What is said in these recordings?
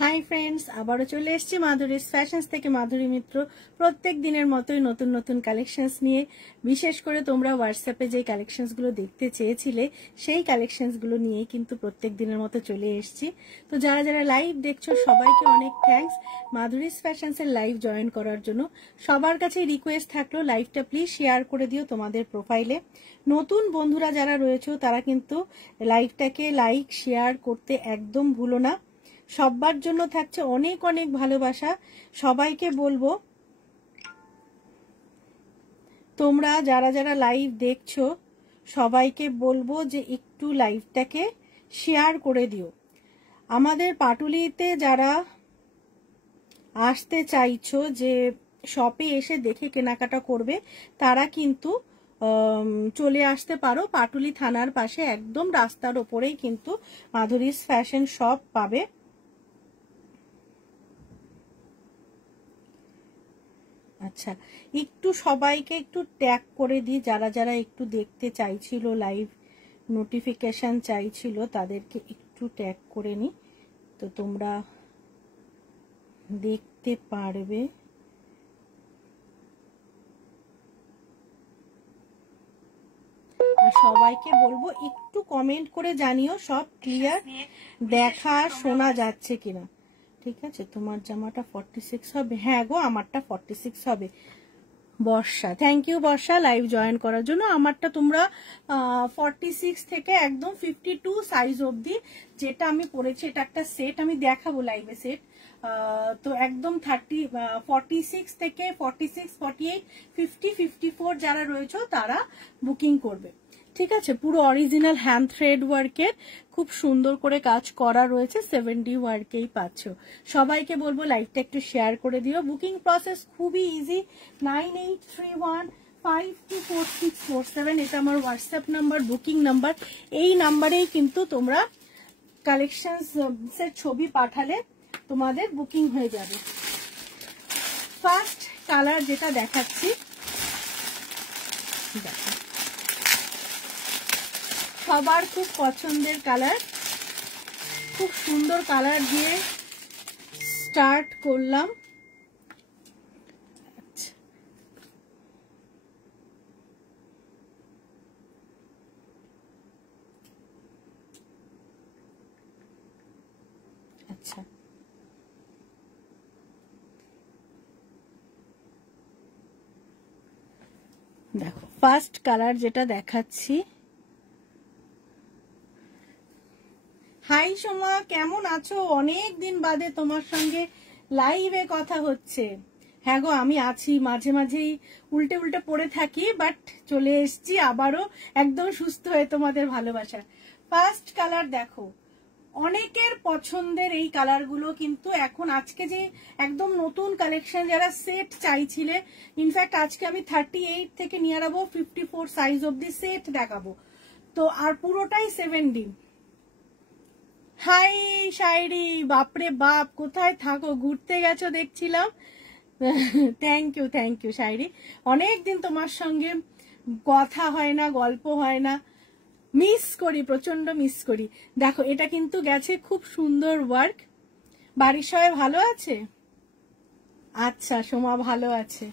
Hi friends, আবারও চলে এসেছি মাধুরীস ফ্যাশনস থেকে মাধুরী মিত্র। প্রত্যেক দিনের মতোই নতুন নতুন কালেকশনস নিয়ে, বিশেষ করে তোমরা হোয়াটসঅ্যাপে যে কালেকশনসগুলো দেখতে চেয়েছিলে সেই কালেকশনসগুলো নিয়েই কিন্তু প্রত্যেক দিনের মতো চলে এসেছি। তো যারা যারা লাইভ দেখছো সবাইকে অনেক থ্যাঙ্কস মাধুরীস ফ্যাশনসের লাইভ জয়েন করার জন্য। সবার কাছে রিকোয়েস্ট থাকলো লাইভটা প্লিজ শেয়ার করে দিও তোমাদের প্রোফাইলে। নতুন বন্ধুরা যারা রয়েছে তারা কিন্তু লাইভটাকে লাইক শেয়ার করতে একদম ভুলো না। সবার জন্য থাকছে অনেক অনেক ভালোবাসা। সবাইকে বলবো তোমরা যারা যারা লাইভ দেখছো সবাইকে বলবো যে একটু লাইভটাকে শেয়ার করে দিও। আমাদের পাটুলিতে যারা আসতে চাইছো যে শপে এসে দেখে কেনাকাটা করবে তারা কিন্তু চলে আসতে পারো। পাটুলি থানার পাশে একদম রাস্তার ওপরেই কিন্তু মাধুরীস ফ্যাশন শপ পাবে। আচ্ছা, একটু সবাইকে একটু ট্যাগ করে দিই যারা যারা একটু দেখতে চাইছিল, লাইভ নোটিফিকেশন চাইছিল, তাদেরকে একটু ট্যাগ করে নি তো তোমরা দেখতে পারবে। আর সবাইকে বলবো একটু কমেন্ট করে জানিও সব ক্লিয়ার দেখা শোনা যাচ্ছে কিনা। ঠিক আছে, তোমার জামাটা 46 হবে? হ্যাঁ গো, আমারটা 46 হবে। Barsha, thank you Barsha live join করার জন্য। আমারটা তোমরা 46 থেকে একদম 52 সাইজ অবধি যেটা আমি পরেছি, এটা একটা সেট আমি দেখাবো লাইভে সেট। তো একদম 46 থেকে 46, 48, 50, 54 যারা রয়েছে তারা বুকিং করবে। ঠিক আছে, পুরো অরিজিনাল হ্যান্ড থ্রেড ওয়ার্কের খুব সুন্দর করে কাজ করা রয়েছে, 7D ওয়ার্কেই পাচ্ছ। সবাইকে বলবো লাইভটা একটু শেয়ার করে দিও। বুকিং প্রসেস খুবই ইজি, 9831524647 এটা আমার হোয়াটসঅ্যাপ নাম্বার, বুকিং নাম্বার। এই নাম্বারেই কিন্তু তোমরা কালেকশনসের ছবি পাঠালে তোমাদের বুকিং হয়ে যাবে। ফার্স্ট কালার যেটা দেখাচ্ছি, দেখো সবার খুব পছন্দের কালার, খুব সুন্দর কালার দিয়ে স্টার্ট করলাম। আচ্ছা, দেখো ফার্স্ট কালার যেটা দেখাচ্ছি। হাই সোমা, কেমন আছো? অনেক দিন বাদে তোমার সঙ্গে লাইভে কথা হচ্ছে। হ্যাঁ গো, আমি আছি, মাঝে মাঝেই উল্টে উল্টে পড়ে থাকি, বাট চলে এসছি আবারও একদম সুস্থ হয়ে তোমাদের ভালোবাসা। ফার্স্ট কালার দেখো, অনেকের পছন্দের এই কালারগুলো কিন্তু এখন আজকে যে একদম নতুন কালেকশন যারা সেট চাইছিলে, ইনফ্যাক্ট আজকে আমি 38 থেকে নিয়ে যাবো 54 সাইজ অব্দি সেট দেখাবো। তো আর পুরোটাই 7D। হাই শায়রি, বাপরে বাপ, কোথায় থাকো? ঘুরতে গেছো দেখছিলাম। থ্যাংক ইউ শায়রি, অনেকদিন তোমার সঙ্গে কথা হয় না, গল্প হয় না, মিস করি, প্রচন্ড মিস করি। দেখো এটা কিন্তু গেছে খুব সুন্দর ওয়ার্ক। বাড়ির সবাই ভালো আছে? আচ্ছা, সোমা ভালো আছে।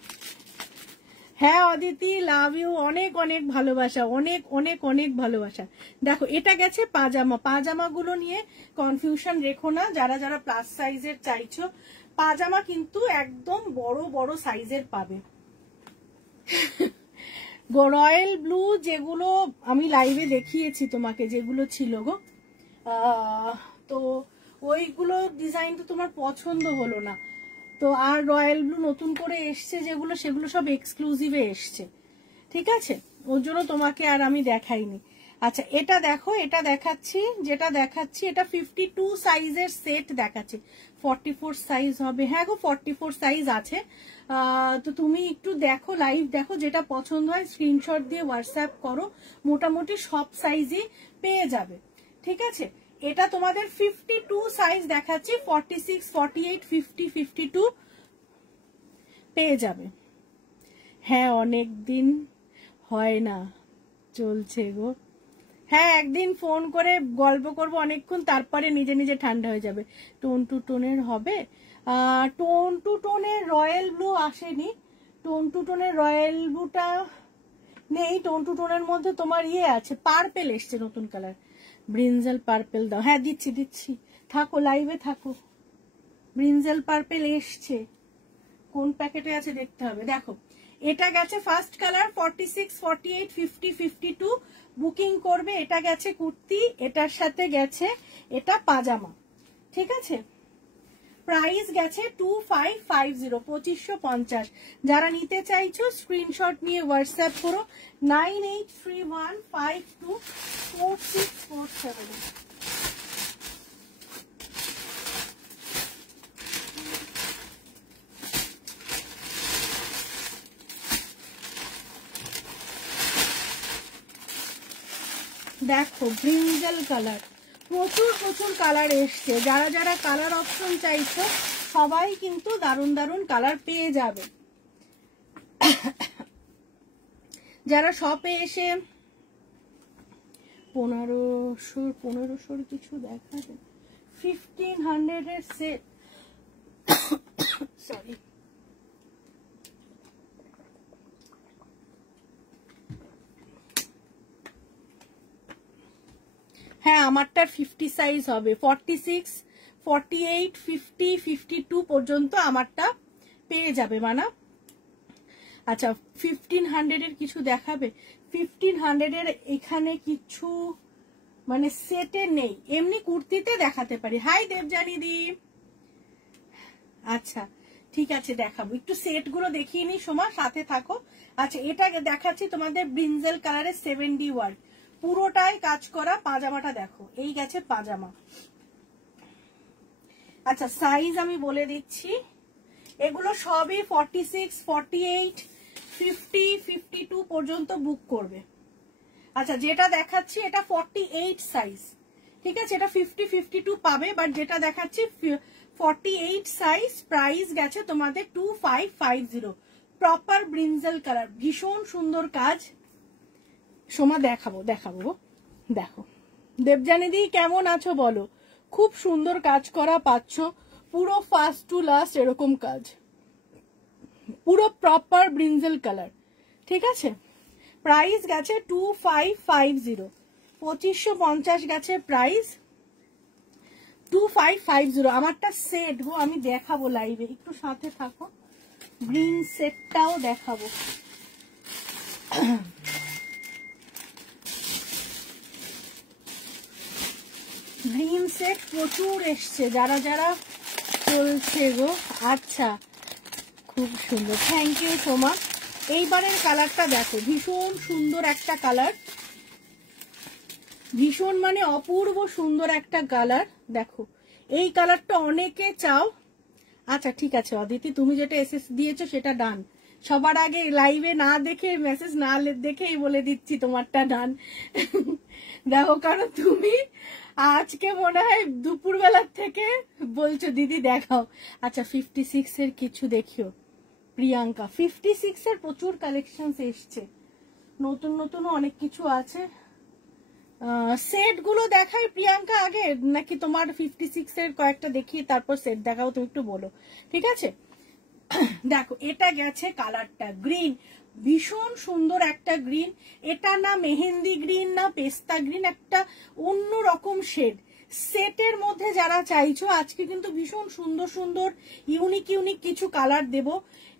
হ্যাঁ অদিতি, লাভ ইউ, অনেক অনেক ভালোবাসা, অনেক অনেক অনেক ভালোবাসা। দেখো এটা গেছে পাজামা। পাজামাগুলো নিয়ে কনফিউশন রেখো না যারা যারা প্লাস সাইজের চাইছো। পাজামা কিন্তু একদম বড় বড় সাইজের পাবে। রয়্যাল ব্লু যেগুলো আমি লাইভে দেখিয়েছি তোমাকে, যেগুলো ছিল গো, তো ওইগুলো ডিজাইন তো তোমার পছন্দ হলো না। তো আর রয়্যাল ব্লু নতুন করে এসছে যেগুলো, সেগুলো সব এক্সক্লুসিভে এসছে। ঠিক আছে, ওর জন্য তোমাকে আর আমি দেখাইনি। আচ্ছা এটা দেখো, এটা দেখাচ্ছি, যেটা দেখাচ্ছি এটা 52 সাইজের সেট দেখাচ্ছি। 44 সাইজ হবে? হ্যাঁ গো, 44 সাইজ আছে। তো তুমি একটু দেখো, লাইভ দেখো, যেটা পছন্দ হয় স্ক্রিনশট দিয়ে হোয়াটসঅ্যাপ করো, মোটামুটি সব সাইজই পেয়ে যাবে। ঠিক আছে, এটা তোমাদের 52 সাইজ দেখাচ্ছি, 46, 48, 50, 52 পেয়ে যাবে। হ্যাঁ অনেক দিন হয় না, চলছে গো। হ্যাঁ একদিন ফোন করে গল্প করব অনেকক্ষণ, তারপরে নিজে নিজে ঠান্ডা হয়ে যাবে। টোন টু টোনের হবে, টোন টু টোনের রয়্যাল ব্লু আসেনি, টোন টু টোনের রয়্যাল ব্লুটা নেই। টোন টু টোনের মধ্যে তোমার আছে, পার্পেল এসছে নতুন কালার, ব্রিনজেল পার্পেল দাও। হ্যাঁ দিচ্ছি দিচ্ছি, থাকো লাইভে থাকো। ব্রিনজেল পার্পেল এসছে, কোন প্যাকেটে আছে দেখতে হবে। দেখো এটা গেছে ফার্স্ট কালার 46, 48, 50, 52 বুকিং করবে। এটা গেছে কুর্তি, এটার সাথে গেছে এটা পাজামা, ঠিক আছে। প্রাইস গেছে 2550, 2550। যারা নিতে চাইছো স্ক্রিনশট নিয়ে হোয়াটসঅ্যাপ করো 9831524647। দেখো ব্রিঞ্জাল কালার, প্রচুর প্রচুর কালার এসছে। যারা যারা কালার অপশন চাইছো সবাই কিন্তু দারুণ দারুণ কালার পেয়ে যাবে। যারা শপে এসে 1500 কিছু দেখা যায়, 1500 এর সেট, সরি হ্যাঁ আমারটার 50 সাইজ হবে, 46, 48, 50, 52 পর্যন্ত আমারটা পেয়ে যাবে মানা। আচ্ছা 1500 এর কিছু দেখাবে, 1500 এর এখানে কিছু মানে সেটে নেই, এমনি কুর্তিতে দেখাতে পারি। হাই দেবজানি দি, আচ্ছা ঠিক আছে দেখাবো, একটু সেট গুলো দেখিয়ে নি, সময় সাথে থাকো। আচ্ছা এটা দেখাচ্ছি তোমাদের ব্রিনজেল কালারের 7D ওয়ার্ক, পুরোটাই কাজ করা। পাজামাটা দেখো, এই গেছে পাজামা। আচ্ছা সাইজ আমি বলে দিচ্ছি, এগুলো সবই 46, 48, 50, 52 পর্যন্ত বুক করবে। আচ্ছা যেটা দেখাচ্ছি এটা 48 সাইজ, ঠিক আছে, এটা 50, 52 পাবে, বাট যেটা দেখাচ্ছি 48 সাইজ। প্রাইস গেছে তোমাদের 2550, প্রপার ব্রিনজেল কালার, ভীষণ সুন্দর কাজ। সোমা দেখাবো দেখাবো, দেখো দেবজানিদি কেমন আছো বলো, খুব সুন্দর কাজ করা পাচ্ছ, পুরো ফার্স্ট টু লাস্ট এরকম কাজ, পুরো প্রপার ব্রিনজেল কালার, ঠিক আছে। প্রাইস গেছে 2550, 2550 গেছে প্রাইস, 2550। আমারটা সেট গো, আমি দেখাবো লাইভে, একটু সাথে থাকো, গ্রিন সেটটাও দেখাবো। গ্রিন সেট প্রচুর এসছে, যারা যারা চলছে গো। আচ্ছা খুব সুন্দর, থ্যাংক ইউ সো মাচ। এইবারের কালারটা দেখো, ভীষণ সুন্দর একটা কালার, ভীষণ মানে অপূর্ব সুন্দর একটা কালার। দেখো এই কালারটা অনেকে চাও। আচ্ছা ঠিক আছে অদিতি, তুমি যেটা এসএস দিয়েছো সেটা ডান। সবার আগে লাইভে না দেখে, মেসেজ না দেখেই বলে দিচ্ছি তোমারটা ডান। দেখো কারণ তুমি আজকে মনে হয় দুপুরবেলার থেকে বলছো দিদি দেখাও। আচ্ছা 56 এর কিছু দেখিও প্রিয়াঙ্কা, 56 এর প্রচুর কালেকশন এসছে, নতুন নতুন অনেক কিছু আছে। সেট গুলো দেখাই প্রিয়াঙ্কা আগে, নাকি তোমার 56 এর কয়েকটা দেখিয়ে তারপর সেট দেখাও, তুমি একটু বলো, ঠিক আছে। দেখো এটা গেছে কালারটা গ্রিন, ভীষণ সুন্দর একটা গ্রিন, এটা না মেহেন্দি গ্রিন না পেস্তা গ্রিন, একটা অন্য রকম শেড। সেটের মধ্যে যারা চাইছো আজকে কিন্তু ভীষণ সুন্দর সুন্দর ইউনিক ইউনিক কিছু কালার দেব।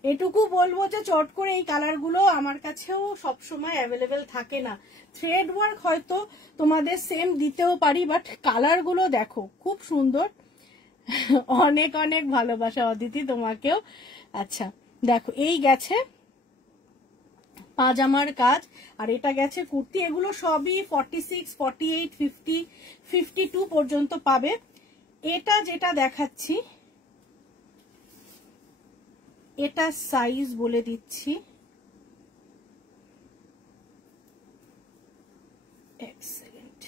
এটুকু বলবো যে চট করে এই কালারগুলো আমার কাছেও সবসময় অ্যাভেলেবেল থাকে না, থ্রেড ওয়ার্ক হয়তো তোমাদের সেম দিতেও পারি, বাট কালারগুলো দেখো খুব সুন্দর। অনেক অনেক ভালোবাসা অদিতি তোমাকেও। আচ্ছা দেখো এই গেছে পাজামার কাজ, আর এটা গেছে কুর্তি, এগুলো সবই 46, 48, 50, 52 পর্যন্ত পাবে। এটা যেটা দেখাচ্ছি এটা সাইজ বলে দিচ্ছি, এক সেকেন্ড,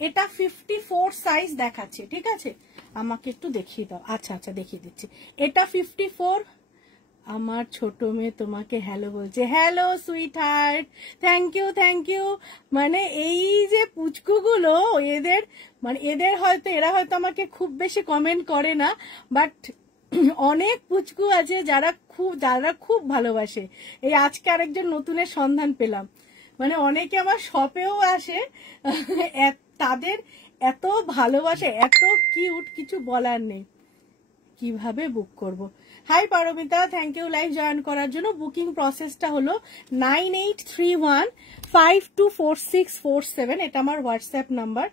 এটা 54 সাইজ দেখাচ্ছে, ঠিক আছে, আমাকে একটু দেখিয়ে দাও। আচ্ছা আচ্ছা দেখিয়ে দিচ্ছি, এটা 54, আমার ছোট মেয়ে তোমাকে হ্যালো বলছে। Hello sweetheart, thank you. মানে এই যে পুচকুগুলো, এদের হয়তো এরা হয়তো আমাকে খুব বেশি কমেন্ট করে না, বাট অনেক পুচকু আছে যারা খুব ভালোবাসে। এই আজকে আরেকজন নতুনের সন্ধান পেলাম, মানে অনেকে আমার শপেও আসে, তাদের এত ভালোবাসে, এত কিউট, কিছু বলার নেই। কিভাবে বুক করব? Hi Paramita, thank you live join করার জন্য। বুকিং প্রসেসটা হলো 9831524647, এটা আমার হোয়াটসঅ্যাপ নাম্বার,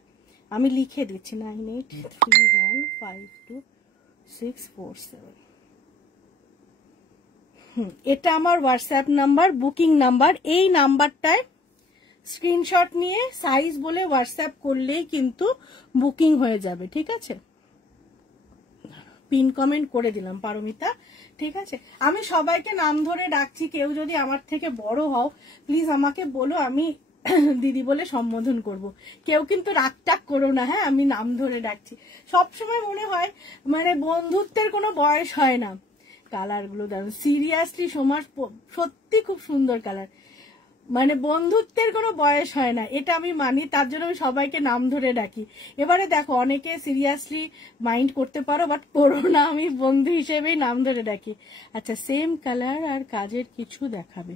আমি লিখে দিচ্ছি 9831524647। এটা আমার হোয়াটসঅ্যাপ নাম্বার, বুকিং নাম্বার। এই নাম্বারটায় স্ক্রিনশট নিয়ে সাইজ বলে হোয়াটসঅ্যাপ করলেই কিন্তু বুকিং হয়ে যাবে, ঠিক আছে? পিন কমেন্ট করে দিলাম পারমিতা, ঠিক আছে? আমি সবাইকে নাম ধরে ডাকছি, কেউ যদি আমার থেকে বড় হও প্লিজ আমাকে বলো, আমি দিদি বলে সম্বোধন করব। কেউ কিন্তু রাগটাক করো না, হ্যাঁ? আমি নাম ধরে ডাকছি। সবসময় মনে হয় মানে বন্ধুত্বের কোনো বয়স হয় না। কালারগুলো দারুন, সিরিয়াসলি সোমার সত্যি খুব সুন্দর কালার, মানে বন্ধুত্বের কোনো বয়স হয় না, এটা আমি মানি, তার জন্য আমি সবাইকে নাম ধরে ডাকি। এবারে দেখো, অনেকে সিরিয়াসলি মাইন্ড করতে পারো, বাট করো না, আমি বন্ধু হিসেবেই নাম ধরে ডাকি। আচ্ছা, সেম কালার আর কাজের কিছু দেখাবে?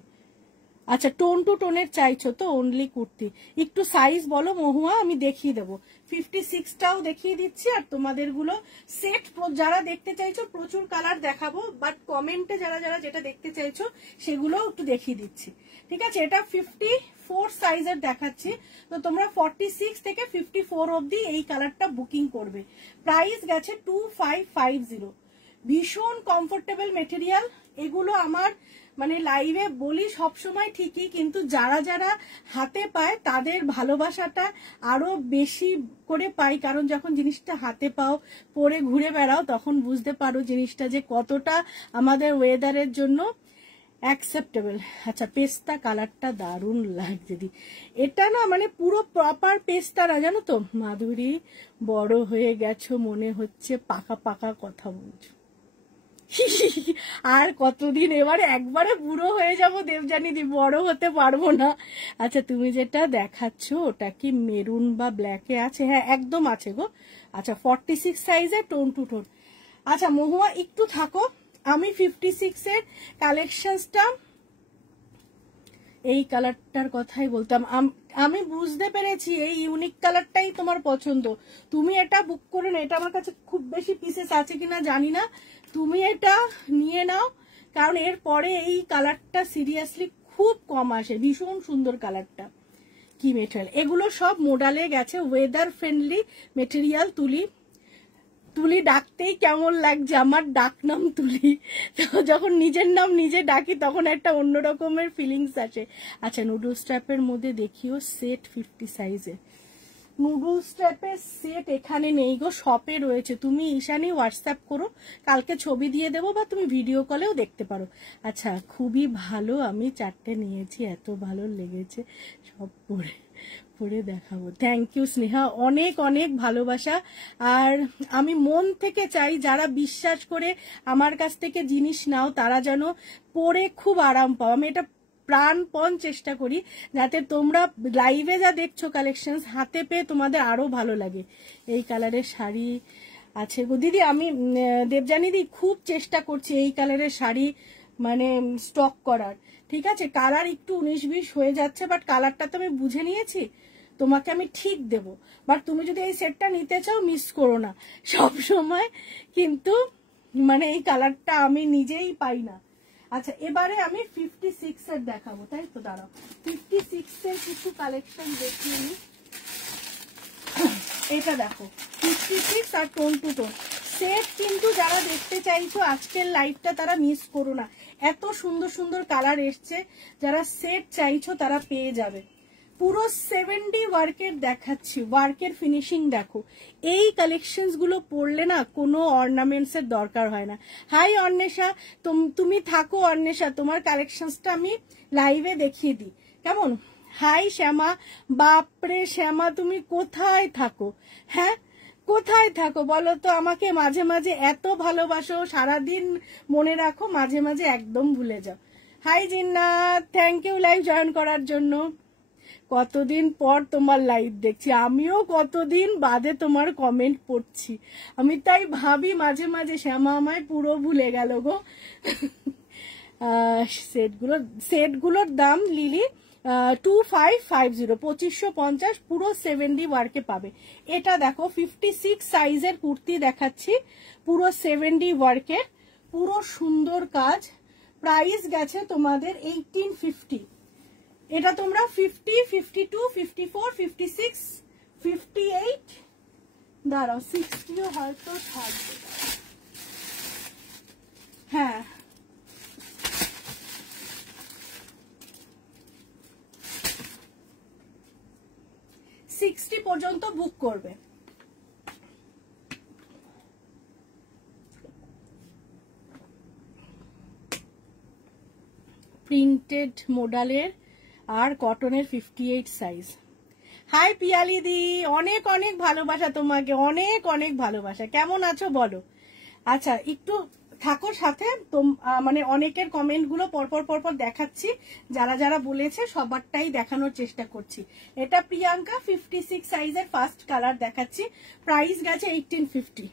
আচ্ছা, টোন টু টোনের চাইছো তো? অনলি কুর্তি, একটু সাইজ বলো মহুয়া, আমি দেখিয়ে দেবো। 56টাও দেখিয়ে দিচ্ছি, আর তোমাদের গুলো সেট যারা দেখতে চাইছো, প্রচুর কালার দেখাবো, বাট কমেন্টে যারা যেটা দেখতে চাইছো সেগুলো একটু দেখিয়ে দিচ্ছি, ঠিক আছে? এটা 54 সাইজের দেখাচ্ছি, তো তোমরা 46 থেকে 54 অবধি এই কালারটা বুকিং করবে। প্রাইস গেছে 2550। ভীষণ কমফোর্টেবল মেটেরিয়াল এগুলো। আমার মানে লাইভে বলি সবসময় ঠিকই, কিন্তু যারা হাতে পায় তাদের ভালোবাসাটা আরো বেশি করে পাই, কারণ যখন জিনিসটা হাতে পাও, পরে ঘুরে বেড়াও, তখন বুঝতে পারো জিনিসটা যে কতটা আমাদের ওয়েদারের জন্য অ্যাকসেপ্টেবল। আচ্ছা, পেস্তা কালারটা দারুণ লাগছে দি, এটা না মানে পুরো প্রপার পেস্তা না, জানো তো? মাধুরী, বড় হয়ে গেছো মনে হচ্ছে, পাকা পাকা কথা বলছো। আর কতদিন, এবারে একবারে বুড়ো হয়ে যাব দেবজানি দি, বড় হতে পারবো না। আচ্ছা, তুমি যেটা দেখাচ্ছ ওটা কি মেরুন বা ব্ল্যাকে আছে? হ্যাঁ, একদম আছে গো। আচ্ছা, 46 সাইজের টোন টু টোন। আচ্ছা মহুয়া, একটু থাকো, আমি 56 এর কালেকশনসটা, এই কালারটার কথাই বলতাম। আমি বুঝতে পেরেছি এই ইউনিক কালারটাই তোমার পছন্দ, তুমি এটা বুক করে না। এটা আমার কাছে খুব বেশি পিসেস আছে কিনা জানি না, তুমি এটা নিয়ে নাও, কারণ এর পরে এই কালারটা সিরিয়াসলি খুব কম আসে। ভীষণ সুন্দর কালারটা। কি মেটেরিয়াল এগুলো? সব মোডালে গেছে, ওয়েদার ফ্রেন্ডলি মেটেরিয়াল। তুলি ডাকতেই কেমন লাগছে, আমার ডাক নাম তুলি, তো যখন নিজের নাম নিজে ডাকি তখন একটা অন্য রকমের ফিলিংস আসে। আচ্ছা, নুডল স্ট্র্যাপের মধ্যে দেখিও সেট 50 সাইজে। নুডল স্ট্র্যাপের সেট এখানে নেই গো, শপে রয়েছে। তুমি ঈশানি হোয়াটসঅ্যাপ করো, কালকে ছবি দিয়ে দেবো, বা তুমি ভিডিও কলেও দেখতে পারো। আচ্ছা, খুবই ভালো, আমি 4টে নিয়েছি, এত ভালো লেগেছে, সব পরে দেখাবো। থ্যাংক ইউ স্নেহা, অনেক অনেক ভালোবাসা। আর আমি মন থেকে চাই যারা বিশ্বাস করে আমার কাছ থেকে জিনিস নাও, তারা যেন পরে খুব আরাম পাও। আমি এটা প্রাণপণ চেষ্টা করি যাতে তোমরা লাইভে যা দেখছো কালেকশন, হাতে পেয়ে তোমাদের আরো ভালো লাগে। এই কালারের শাড়ি আছে গো দিদি, আমি দেবজানি দি খুব চেষ্টা করছি এই কালারের শাড়ি মানে স্টক করার, ঠিক আছে? কালার একটু 19-20 হয়ে যাচ্ছে, বাট কালারটা তো আমি বুঝে নিয়েছি, তোমাকে আমি ঠিক দেব। বাট তুমি যদি এই সেটটা নিতে চাও মিস করো না, সব সময় কিন্তু মানে এই কালারটা আমি নিজেই পাই না। আচ্ছা, এবারে আমি 56 এর দেখাবো, তাই তো? দাঁড়াও, 56 এর কিছু কালেকশন দেখিয়ে নিই। এটা দেখো, 56 আর টোন টু টোন সেট, কিন্তু যারা দেখতে চাইছো আজকের লাইভটা তারা মিস করো না, এত সুন্দর সুন্দর কালার এসছে। যারা সেট চাইছো তারা পেয়ে যাবে। পুরো 70 ওয়ার্কের দেখাচ্ছি, ওয়ার্কের ফিনিশিং দেখো। এই কালেকশনস গুলো পরলে না কোনো অর্নামেন্টস এর দরকার হয় না। হাই অন্বেষা, তুমি থাকো অন্বেষা, তোমার কালেকশনসটা আমি লাইভে দেখিয়ে দিই, কেমন? হাই শ্যামা, বাপরে শ্যামা, তুমি কোথায় থাকো? হ্যাঁ, কোথায় থাকো বলো তো আমাকে? মাঝে মাঝে এত ভালোবাসো, সারাদিন মনে রাখো, মাঝে মাঝে একদম ভুলে যাও। Hi Jinnat, thank you live join করার জন্য। কতদিন পর তোমার লাইভ দেখছি, আমিও কতদিন বাদে তোমার কমেন্ট পড়ছি। আমি তাই ভাবি মাঝে মাঝে শ্যামা আমায় পুরো ভুলে গেল গো। সেটগুলোর দাম লিলি 2550, 2550, পুরো 7D ওয়ার্কে পাবে। এটা দেখো 56 সাইজের কুর্তি দেখাচ্ছি, পুরো 7D ওয়ার্কের, পুরো সুন্দর কাজ। প্রাইস গেছে তোমাদের 1850। এটা তোমরা 50, 52, 54, 56, 58, দাঁড়াও 60ও হয়তো থাকবে। হ্যাঁ, 60 পর্যন্ত বুক করবে। প্রিন্টেড মডেলের আর কটনের 58 সাইজ। হাই পিয়ালি দি, অনেক অনেক ভালোবাসা তোমাকে, অনেক অনেক ভালোবাসা। কেমন আছো বলো? আচ্ছা একটু থাকো সাথে, মানে অনেকের কমেন্ট গুলো পরপর পরপর দেখাচ্ছি, যারা যারা বলেছে সবারটাই দেখানোর চেষ্টা করছি। এটা প্রিয়াঙ্কা 56 সাইজের ফার্স্ট কালার দেখাচ্ছি, প্রাইস গেছে 1850।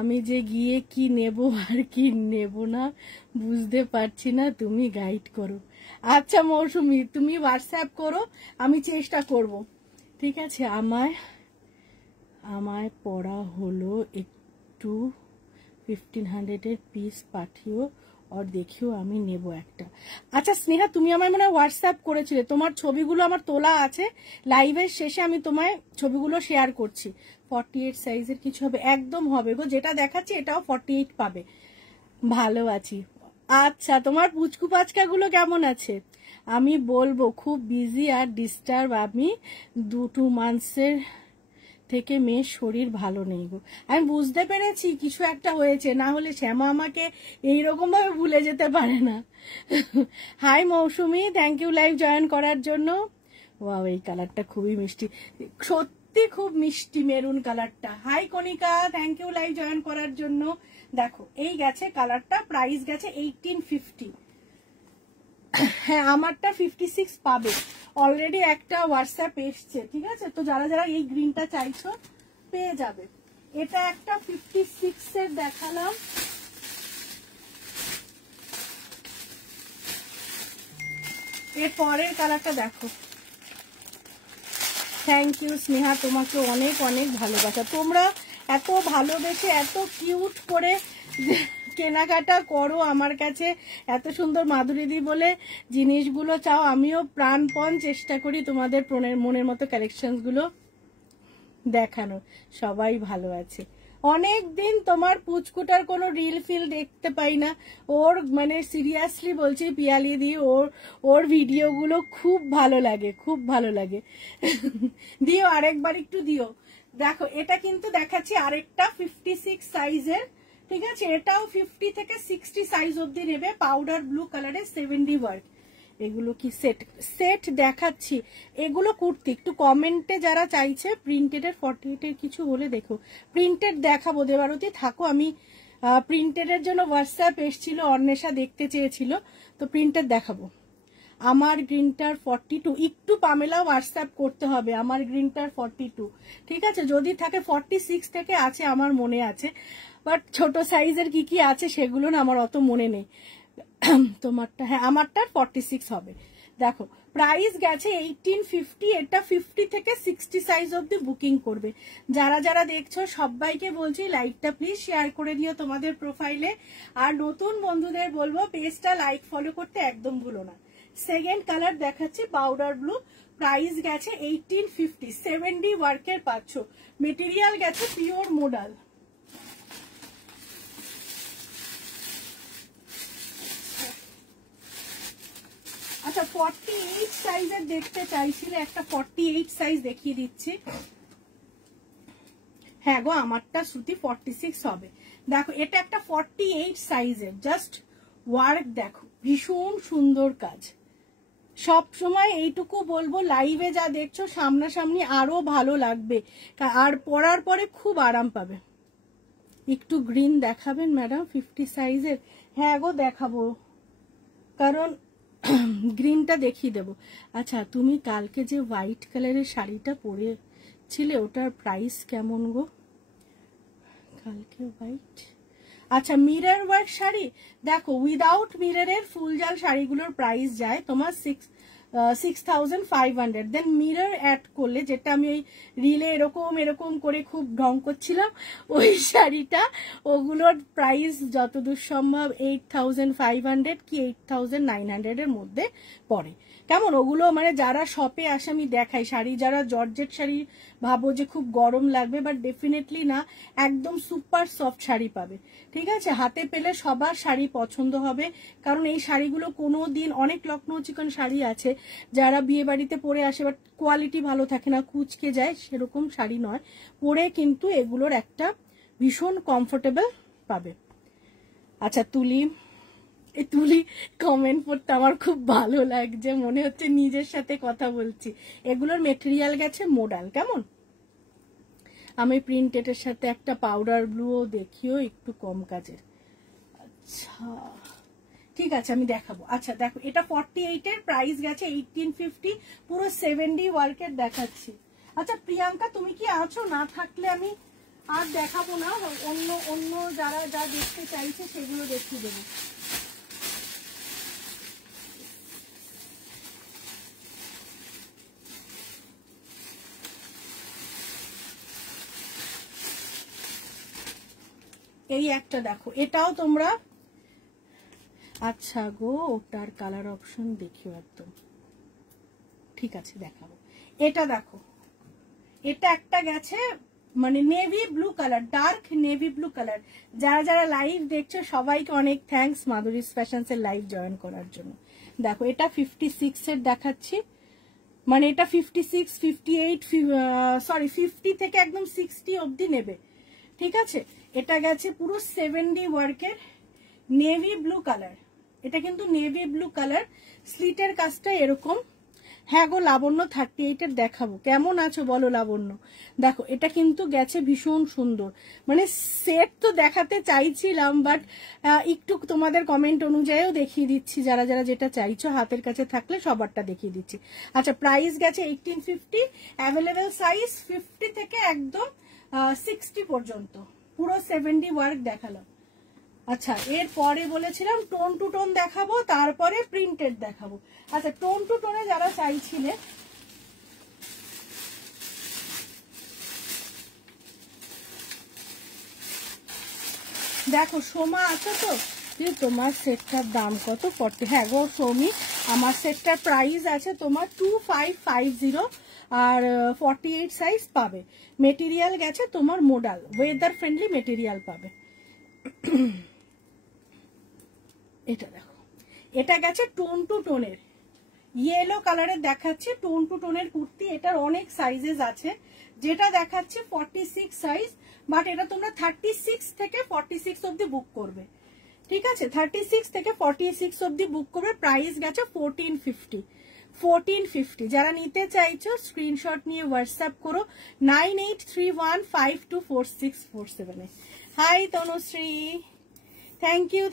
আমি যে গিয়ে কি নেব আর কি নেব না বুঝতে পারছি না, তুমি গাইড করো। আচ্ছা মৌসুমি, তুমি হোয়াটসঅ্যাপ করো, আমি চেষ্টা করব, ঠিক আছে? আমায় পড়া হলো একটু 1500 পিস পাঠিও আর দেখিও, আমি নেব একটা। আচ্ছা স্নেহা, তুমি আমায় মনে হয় হোয়াটসঅ্যাপ করেছিলে, তোমার ছবিগুলো আমার তোলা আছে, লাইভের শেষে আমি তোমায় ছবিগুলো শেয়ার করছি। 48 সাইজের কিছু হবে, একদম হবে গো, যেটা দেখাচ্ছি এটাও 48 পাবে। ভালো আছি। আচ্ছা তোমার পুচকু পাচকাগুলো কেমন আছে? আমি বলবো খুব বিজি আর ডিস্টার্ব, আমি 2 মান্থসের থেকে মেয়ের শরীর ভালো নেই গো। আমি বুঝতে পেরেছি কিছু একটা হয়েছে, না হলে শ্যামা আমাকে এইরকম ভাবে ভুলে যেতে পারে না। Hi Mousumi, thank you live join করার জন্য। ওয়াও, এই কালারটা খুবই মিষ্টি, সত্যি খুব মিষ্টি মেরুন কালারটা। Hi Kanika, thank you live join করার জন্য। দেখো এই গেছে কালারটা, প্রাইস গেছে 1850। হ্যাঁ আমারটা 56 পাবে, অলরেডি একটা হোয়াটসঅ্যাপ এসছে, ঠিক আছে? তো যারা যারা এই গ্রিনটা চাইছো পেয়ে যাবে। এটা একটা 56 এর দেখালাম। এর পরের কালারটা দেখো। থ্যাংক ইউ স্নেহা, তোমাকে অনেক অনেক ভালোবাসা। তোমরা এত ভালোবেসে এত কিউট করে কেনাকাটা করো আমার কাছে, এত সুন্দর মাধুরীদি বলে জিনিসগুলো চাও, আমিও প্রাণপণ চেষ্টা করি তোমাদের মনের মতো কালেকশনগুলো দেখানো। সবাই ভালো আছে। অনেক দিন তোমার পুচকুটার কোনো রিল ফিল দেখতে পাই না, ওর মানে সিরিয়াসলি বলছি পিয়ালি দি, ওর ভিডিওগুলো খুব ভালো লাগে, খুব ভালো লাগে। দিও আরেকবার একটু দিও। দেখো এটা কিন্তু দেখাচ্ছি আরেকটা 56 সাইজের, ঠিক আছে? এটাও 50 থেকে 60 সাইজ অব্দি নেবে, পাউডার ব্লু কালারের 7D ওয়ার্ক। এগুলো কি সেট দেখাচ্ছি, এগুলো কুর্তি। একটু কমেন্টে যারা চাইছে প্রিন্টেড এর 48 এর কিছু হলে দেখো, প্রিন্টেড দেখাবো। দেবারতী থাকো, আমি প্রিন্টেড এর জন্য হোয়াটসঅ্যাপ এসেছিল, অন্বেষা দেখতে চেয়েছিল, তো প্রিন্টেড দেখাবো। আমার গ্রিনটার 42, একটু পামেলা হোয়াটসঅ্যাপ করতে হবে। আমার গ্রিনটার 42, ঠিক আছে? যদি থাকে 46 থেকে আছে আমার মনে আছে, বাট ছোট সাইজের কি কি আছে সেগুলো না আমার অত মনে নেই। তোমারটা, হ্যাঁ আমারটার 46 হবে। দেখো প্রাইস গেছে 1850। এটা 50 থেকে 60 সাইজ অব্দি বুকিং করবে। যারা যারা দেখছো সবাইকে বলছি লাইকটা প্লিজ শেয়ার করে দিও তোমাদের প্রোফাইলে, আর নতুন বন্ধুদের বলবো পেজটা লাইক ফলো করতে একদম ভুলো না। সেকেন্ড কালার দেখাচ্ছি পাউডার ব্লু, প্রাইস গেছে 1850। 7D ওয়ার্কের পাচ্ছ, মেটেরিয়াল গেছে পিওর মোডাল। আচ্ছা 48 সাইজের দেখতে চাইছিলে, একটা 48 সাইজ দেখিয়ে দিচ্ছি। হ্যাঁ গো আমারটা শ্রুতি 46 হবে। দেখো এটা একটা 48 সাইজের, জাস্ট ওয়ার্ক দেখো, ভীষণ সুন্দর কাজ, সব সময় এইটুকু বলবো, লাইভে যা দেখছো সামনাসামনি আরো ভালো লাগবে, আর পরার পরে খুব আরাম পাবে। একটু গ্রিন দেখাবেন ম্যাডাম 50 সাইজের? হ্যাঁ গো দেখাবো, কারণ গ্রিনটা দেখিয়ে দেবো। আচ্ছা তুমি কালকে যে হোয়াইট কালারের শাড়িটা পরেছিলে ওটার প্রাইস কেমন গো? কালকে হোয়াইট, আচ্ছা মিরর ওয়ার্ক শাড়ি, দেখো উইদাউট মিররের ফুল জাল শাড়িগুলোর প্রাইস যায় তোমার 6500। দেন মিরর অ্যাড করলে, যেটা আমি ওই রিলে এরকম এরকম করে খুব ঢং করছিলাম, ওই শাড়িটা ওগুলোর প্রাইস যতদূর সম্ভব 8500 কি 8900 এর মধ্যে পড়ে। কেমন ওগুলো, মানে যারা শপে আসে আমি দেখাই শাড়ি, যারা জর্জেট শাড়ি ভাবো যে খুব গরম লাগবে, বাট ডেফিনেটলি না, একদম সুপার সফট শাড়ি পাবে। ঠিক আছে, হাতে পেলে সবার শাড়ি পছন্দ হবে, কারণ এই শাড়িগুলো কোনো দিন, অনেক লখনৌ চিকন শাড়ি আছে যারা বিয়ে বাড়িতে পরে আসে বাট কোয়ালিটি ভালো থাকে না, কুচকে যায়, সেরকম শাড়ি নয়, পরে কিন্তু এগুলোর একটা ভীষণ কমফোর্টেবল পাবে। আচ্ছা এই তুলি কমেন্ট পড়তে আমার খুব ভালো লাগছে, মনে হচ্ছে নিজের সাথে কথা বলছি। এগুলোর মেটেরিয়াল গেছে মোডাল। কেমন, আমি প্রিন্টেডের সাথে একটা পাউডার ব্লুও দেখিও, একটু কম কাজের। আচ্ছা ঠিক আছে আমি দেখাবো। আচ্ছা দেখো এটা 48 এর প্রাইস গেছে 1850, পুরো 7D ওয়ার্কের দেখাচ্ছি। আচ্ছা প্রিয়াঙ্কা তুমি কি আছো? না থাকলে আমি আর দেখাবো না, অন্য যারা যা দেখতে চাইছে সেগুলো দেখিয়ে দেবো। এই একটা দেখো, এটাও তোমরা, আচ্ছা গো ওটার কালার অপশন দেখিও একদম, ঠিক আছে দেখাবো। এটা দেখো, এটা একটা গেছে মানে navy blue colour, dark navy blue colour. যারা যারা লাইভ দেখছো সবাইকে অনেক থ্যাঙ্কস মাধুরীস ফ্যাশনস এর লাইভ জয়েন করার জন্য। দেখো এটা 56 এর দেখাচ্ছি, মানে এটা 56, 58, সরি 50 থেকে একদম 60 অবধি নেবে। ঠিক আছে, এটা গেছে পুরো 7D ওয়ার্কের নেভি ব্লু কালার। এটা কিন্তু নেভি ব্লু কালার, স্লিটের কাজটা এরকম। হ্যাঁ গো লাবণ্য 38 এর দেখাবো, কেমন আছো বলো লাবণ্য? দেখো এটা কিন্তু গেছে ভীষণ সুন্দর, মানে সেট তো দেখাতে চাইছিলাম বাট একটু তোমাদের কমেন্ট অনুযায়ীও দেখিয়ে দিচ্ছি, যারা যারা যেটা চাইছো হাতের কাছে থাকলে সবারটা দেখিয়ে দিচ্ছি। আচ্ছা প্রাইস গেছে 1850, অ্যাভেলেবেল সাইজ 50 থেকে একদম 60 পর্যন্ত, পুরো 7D ওয়ার্ক দেখালাম। আচ্ছা এরপরে বলেছিলাম টোন টু টোন দেখাবো, তারপরে প্রিন্টেড দেখাবো। আচ্ছা টোন টু টোনে যারা চাইছিলে, দেখো সোমা আছো তো, তোমার সেটটার দাম কত? 40। হ্যাঁ গো সৌমি, আমার সেটটার প্রাইস আছে তোমার 2550, আর 48 সাইজ পাবে। মেটেরিয়াল গেছে তোমার মোডাল, ওয়েদার ফ্রেন্ডলি মেটেরিয়াল পাবে। এটা দেখো, এটা গেছে টোন টু টোনের, ইয়েলো কালারের দেখাচ্ছি, টোন টু টোনের কুর্তি। এটার অনেক সাইজেস আছে, যেটা দেখাচ্ছি 46 সাইজ, বাট এটা তোমরা 36 থেকে 46 অব্দি বুক করবে। ঠিক আছে, 36 থেকে 46 অব্দি বুক করবে। প্রাইস গেছে 1450। যারা নিতে চাইছো স্ক্রিনশট নিয়ে হোয়াটসঅ্যাপ করো 9831524647। Hi Tanushree, thank you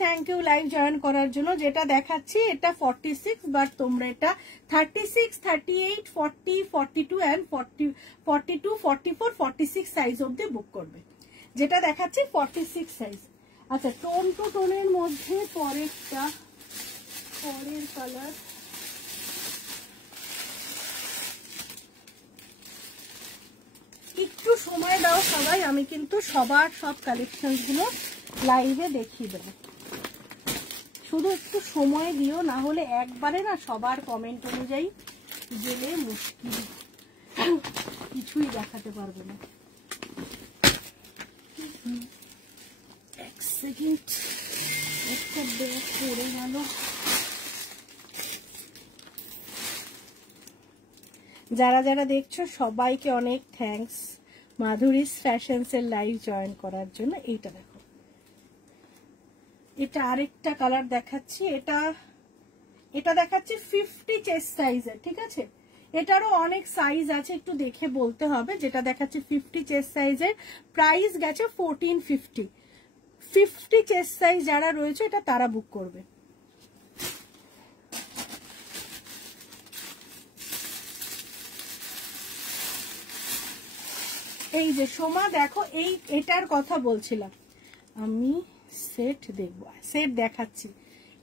live join করার জন্য। যেটা দেখাচ্ছি এটা 46, বাট তোমরা এটা 36, 38, 40, 42 অ্যান্ড 42, 44, 46 সাইজ অব্দি বুক করবে। যেটা দেখাচ্ছি 46 সাইজ। আচ্ছা টোন টু টোনের মধ্যে পরের কালার, একটু সময় দাও সবাই, আমি কিন্তু সবার সব কালেকশন গুলো লাইভে দেখিয়ে দেবো, শুধু একটু সময় দিও, না হলে একবারে না সবার কমেন্ট অনুযায়ী গেলে মুশকিল, কিছুই দেখাতে পারবো না। এক সেকেন্ড, একটা ব্যাগ পড়ে গেল। যারা যারা দেখছো সবাইকে অনেক থ্যাঙ্কস মাধুরীস ফ্যাশনস এর লাইভ জয়েন করার জন্য। এইটা দেখো, এটা আরেকটা কালার দেখাচ্ছি, এটা দেখাচ্ছি 50 চেস্ট সাইজের, ঠিক আছে? এটারও অনেক সাইজ আছে, একটু দেখে বলতে হবে। যেটা দেখাচ্ছি 50 চেস্ট সাইজের, প্রাইস গেছে 1450। 50 চেস্ট সাইজ যারা রয়েছে এটা তারা বুক করবে। এই যে সোমা দেখো, এটার কথা বলছিলাম আমি, সেট দেখবো, সেট দেখাচ্ছি।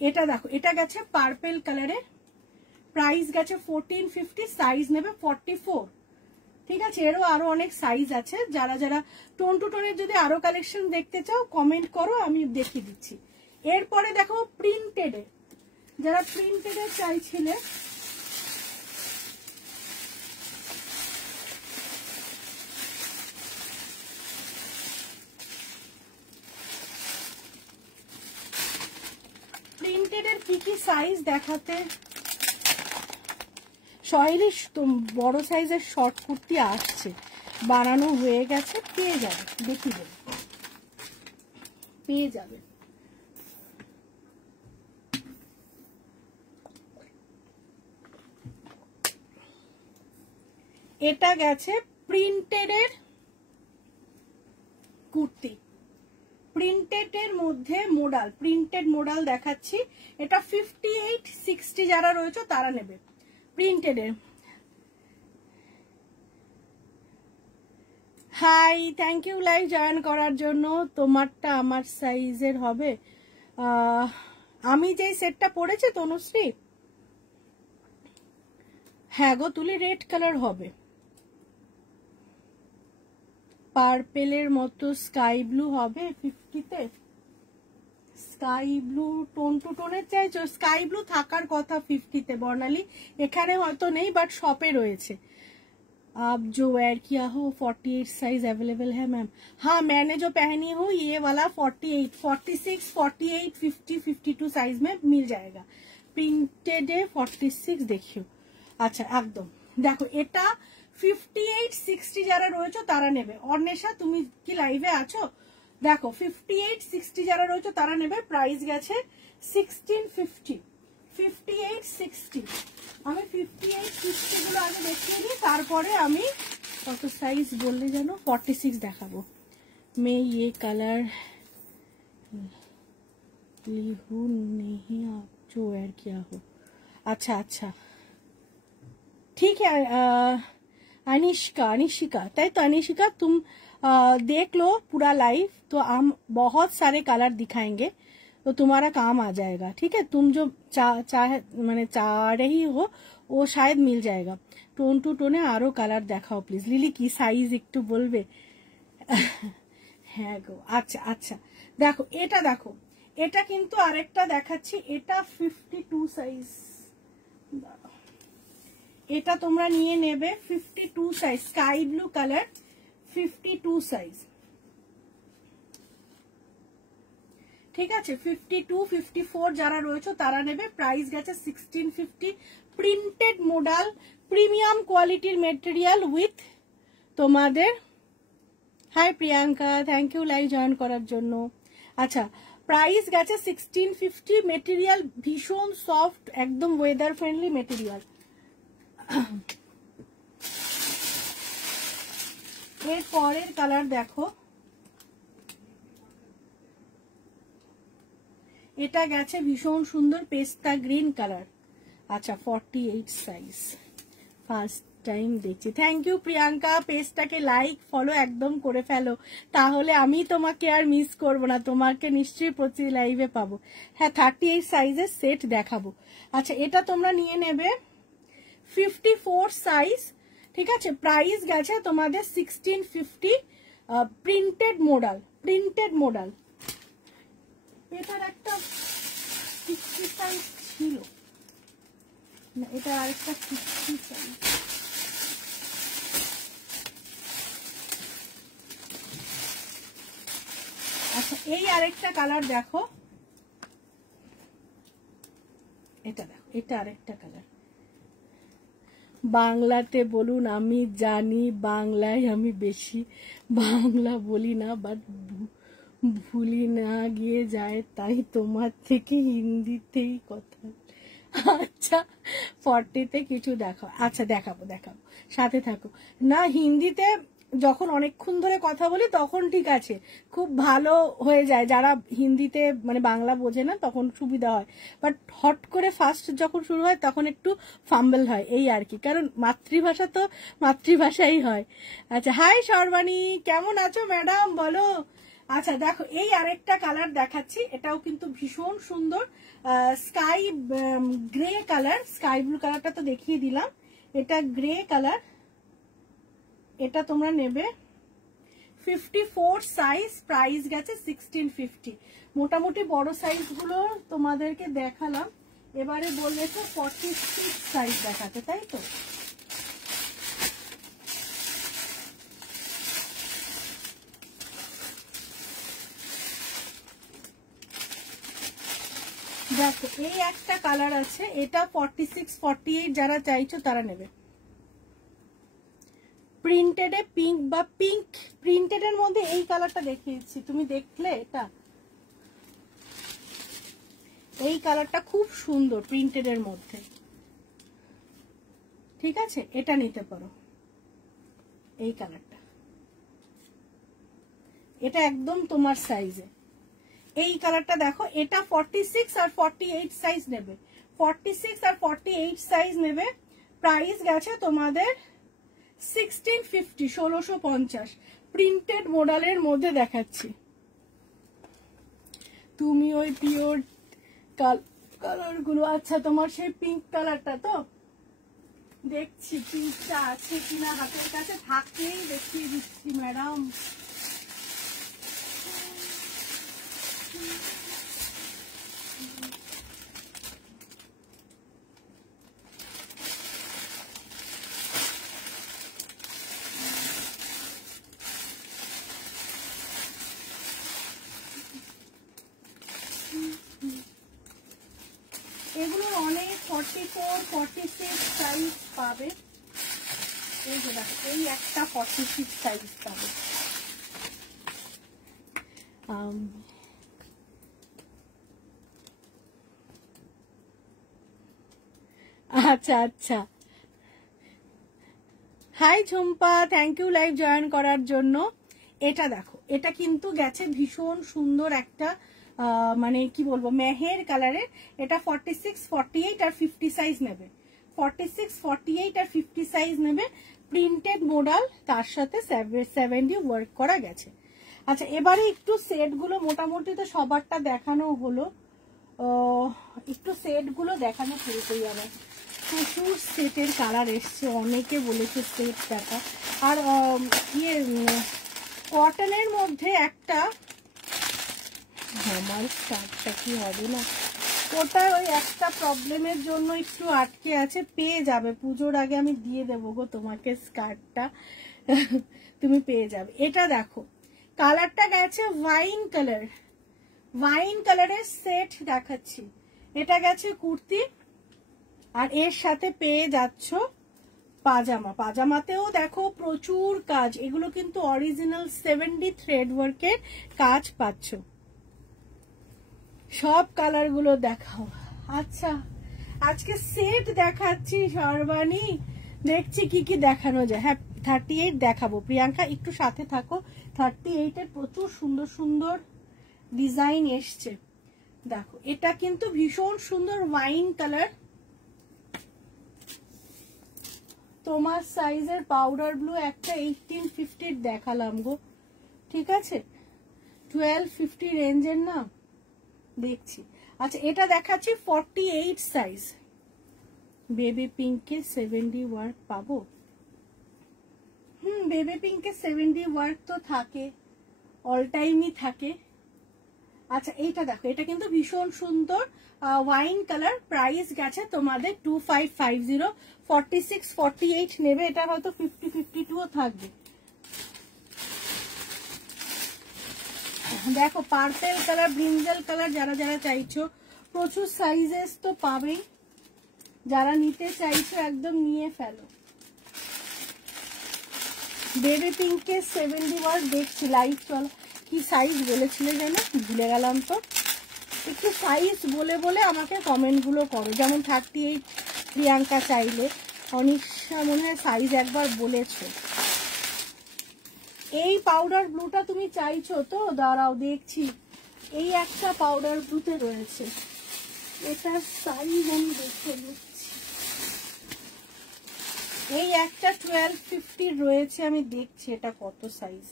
এটা দেখো, এটা গেছে পার্পেল কালারে, প্রাইস গেছে 1450, সাইজ নেবে 44, ঠিক আছে? এরও আরো অনেক সাইজ আছে। যারা যারা টোন টু টোনের যদি আরো কালেকশন দেখতে চাও কমেন্ট করো, আমি দেখিয়ে দিচ্ছি। এরপরে দেখো প্রিন্টেডে, যারা প্রিন্টেডে চাইছিলে, প্রিন্টেডের কি কি সাইজ দেখাতে, সয়েলিশ বড় সাইজের শর্ট কুর্তি আসছে, বানানো হয়ে গেছে, পেয়ে যাবে, দেখি দেবে, পেয়ে যাবে। এটা গেছে প্রিন্টেডের কুর্তি, প্রিন্টেডের মধ্যে মোডাল, প্রিন্টেড মোডাল দেখাচ্ছি। এটা 5860 যারা রয়েছে তারা নেবে প্রিন্টেডের। Hi, thank you live join করার জন্য। তোমারটা আমার সাইজের হবে? আমি যেই সেটটা পরেছি তনুশ্রী, হ্যাঁ গো তুলি, রেড কালার হবে, পার্পেলের মতো স্কাই ব্লু হবে 50-তে। স্কাই ব্লু টোন টু টোনের চাইছো? স্কাই ব্লু থাকার কথা 50-তে বর্ণালী, এখানে হয়তো নেই বাট শপে রয়েছে। आप जो वेयर किया हो 48 साइज अवेलेबल है मैम? हाँ, मैंने जो पहनी हूँ ये वाला 48, 46, 48, 50, 52 साइज में मिल जाएगा। प्रिंटेड 46 देखियो। আচ্ছা একদম দেখো, এটা 5860 যারা রয়েছে তারা নেবে। অর্ণেশা তুমি কি লাইভে আছো? দেখো 5860 যারা রয়েছে তারা নেবে, প্রাইস গেছে 1650। 5860, আমি 5860 গুলো আগে দেখিয়ে দিই, তারপরে আমি কত সাইজ বললে জানো, 46 দেখাবো। मैं ये कलर ली हूँ नहीं, आप जो वेयर किया हो। अच्छा अच्छा ठीक है अनिशिका, ताई तो अनिशिका तुम देख लो पूरा लाइव, तो हम बहुत सारे कलर दिखाएंगे, तो तुम्हारा काम आ जाएगा, ठीक है? तुम जो चाह रही हो वो शायद मिल जाएगा। টোন টু টোনে আরো কালার দেখাও প্লিজ। লিলি কি সাইজ একটু বলবে? হ্যাঁ গো, আচ্ছা আচ্ছা দেখো, এটা দেখো, এটা কিন্তু আরেকটা দেখাচ্ছি, এটা 52 সাইজ, এটা তোমরা নিয়ে নেবে 52 size, sky blue colour 52 size, ঠিক আছে? 52, 54 যারা রয়েছে তারা নেবে, প্রাইস গেছে 1650। প্রিন্টেড মোডাল, প্রিমিয়াম কোয়ালিটির মেটেরিয়াল উইথ তোমাদের। Hi Priyanka, thank you live join করার জন্য। আচ্ছা, প্রাইস গেছে 1650, মেটেরিয়াল ভীষণ সফট, একদম ওয়েদার ফ্রেন্ডলি মেটেরিয়াল। এর পরের কালার দেখো, এটা গেছে ভীষণ সুন্দর পেস্তা গ্রিন কালার। আচ্ছা 48 সাইজ, ফার্স্ট টাইম দেখছি। থ্যাংক ইউ প্রিয়াঙ্কা, পেজটাকে লাইক ফলো একদম করে ফেলো, তাহলে আমি তোমাকে আর মিস করব না, তোমাকে নিশ্চয়ই প্রতি লাইভে পাবো। হ্যাঁ 38 সাইজের সেট দেখাবো। আচ্ছা এটা তোমরা নিয়ে নেবে 54 সাইজ, ঠিক আছে? প্রাইস গেছে তোমাদের 1650। Printed modal, printed modal. এটার একটা 60 সাইজ ছিল না, এটা আরেকটা 60 সাইজ। আচ্ছা এই আরেকটা কালার দেখো, এটা দেখো, এটা আরেকটা কালার। বাংলাতে বলুন, আমি জানি বাংলায় আমি বেশি বাংলা বলি না, বাট ভুলি না গিয়ে যায়, তাই তোমার থেকে হিন্দিতেই কথা। আচ্ছা 40-তে কিছু দেখাও। আচ্ছা দেখাবো দেখাবো, সাথে থাকো। না হিন্দিতে যখন অনেকক্ষণ ধরে কথা বলি তখন ঠিক আছে, খুব ভালো হয়ে যায়। যারা হিন্দিতে মানে বাংলা বোঝে না তখন সুবিধা হয়, বাট হট করে ফার্স্ট যখন শুরু হয় তখন একটু ফাম্বল হয়, এই আর কি। কারণ মাতৃভাষা তো মাতৃভাষাই হয়। আচ্ছা হাই সর্বাণী, কেমন আছো ম্যাডাম বলো। আচ্ছা দেখো এই আরেকটা কালার দেখাচ্ছি, এটাও কিন্তু ভীষণ সুন্দর, sky grey colour. Sky blue কালারটা তো দেখিয়ে দিলাম, এটা গ্রে কালার। এটা তোমরা নেবে 54 সাইজ, প্রাইস গেছে 1650। মোটামুটি বড় সাইজগুলো তোমাদেরকে দেখালাম, এবারে বলেছে 46 সাইজ দেখাতে, তাই তো? দেখো এই একটা কালার আছে, এটা 46 48 যারা চাইছো তারা নেবে। প্রিন্টেডে পিঙ্ক বা পিঙ্ক প্রিন্টেডের মধ্যে এই কালারটা দেখিয়েছি, তুমি দেখলে? এটা এই কালারটা খুব সুন্দর প্রিন্টেডের মধ্যে, ঠিক আছে? এটা নিতে পারো, এই কালারটা, এটা একদম তোমার সাইজে। এই কালারটা দেখো, এটা 46 আর 48 সাইজ নেবে, 46 আর 48 সাইজ নেবে। প্রাইস গেছে তোমাদের 1650, 1650। প্রিন্টেড মডেলের মধ্যে দেখাচ্ছি, তুমি ওই পিওর কালার গুলো। আচ্ছা তোমার সেই পিঙ্ক কালারটা তো দেখছি, পিঙ্কটা আছে কিনা হাতের কাছে, থাকলেই দেখিয়ে দিচ্ছি ম্যাডাম। এগুলোর অনেক 44 46 সাইজ পাবে। এই যে দেখো এই একটা 46 সাইজ পাবে। আচ্ছা আচ্ছা, hi Jhumpa, thank you live join করার জন্য। এটা দেখো, এটা কিন্তু গেছে ভীষণ সুন্দর একটা মানে কি বলবো মেহের কালারের। এটা 46 48 আর 50 সাইজ নেবে, 46 48 আর 50 সাইজ নেবে। প্রিন্টেড মডেল, তার সাথে 70 ওয়ার্ক করা গেছে। আচ্ছা এবারে একটু সেট গুলো, মোটামুটি তো সবারটা দেখানো হলো, একটু সেট গুলো দেখানো শুরু করি। আবার প্রচুর সেটের কালার এসছে, অনেকে বলেছে সেট দেখা। আর ইয়ে কটনের মধ্যে একটা, আমার স্কার্টটা কি হবে না, ওটা ওই একটা প্রবলেমের জন্য একটু আটকে আছে, পেয়ে যাবে পুজোর আগে, আমি দিয়ে দেবো গো তোমাকে স্কার্টটা, তুমি পেয়ে যাবে। এটা দেখো কালারটা গেছে ওয়াইন কালার, ওয়াইন কালারের সেট দেখাচ্ছি। এটা গেছে কুর্তি, আর এর সাথে পেয়ে যাচ্ছ পাজামা। পাজামাতেও দেখো প্রচুর কাজ, এগুলো কিন্তু অরিজিনাল 70 থ্রেড ওয়ার্কের কাজ পাচ্ছ। সব কালার গুলো দেখাও। আচ্ছা আজকে সেট দেখাচ্ছি সর্বাণী, দেখছি কি কি দেখানো যায়। হ্যাঁ 38 দেখাবো, প্রিয়াঙ্কা একটু সাথে থাকো। 38 এর প্রচুর সুন্দর সুন্দর ডিজাইন এসছে। দেখো এটা কিন্তু ভীষণ সুন্দর ওয়াইন কালার, তোমার সাইজের পাউডার ব্লু একটা 1850 দেখালাম গো, ঠিক আছে? 1250 রেঞ্জের না দেখছি। আচ্ছা এটা দেখাচ্ছি 48 সাইজ, বেবি পিঙ্কে 70 ওয়ার্ক পাবো। বেবি পিঙ্কে 70 ওয়ার্ক তো থাকে, অল টাইমই থাকে। আচ্ছা এইটা দেখো, এটা কিন্তু ভীষণ সুন্দর ওয়াইন কালার, প্রাইস গেছে তোমাদের 2550। 46 48 নেবে, এটা হয়তো 50 52 থাকবে। দেখো পার্পেল কালার, ব্রিঞ্জাল কালার, যারা যারা চাইছো প্রচুর সাইজেস তো পাবেই, যারা নিতে চাইছো একদম নিয়ে ফেলো। বেবি পিঙ্কে 70 ওয়ার্ক দেখছি লাইভ চল, কি সাইজ বলেছিলে যেন ভুলে গেলাম তো। একটু সাইজ বলে বলে আমাকে কমেন্টগুলো করো। যেমন 38 প্রিয়াঙ্কা চাইলে, অনিশা মনে হয় সাইজ একবার বলেছো। এই পাউডার ব্লুটা তুমি চাইছো তো? দাঁড়াও দেখছি। এই একটা পাউডার ব্লুতে রয়েছে, এটার সাইজ আমি দেখে দিচ্ছি। এই একটা 1250 রয়েছে, আমি দেখছি এটা কত সাইজ।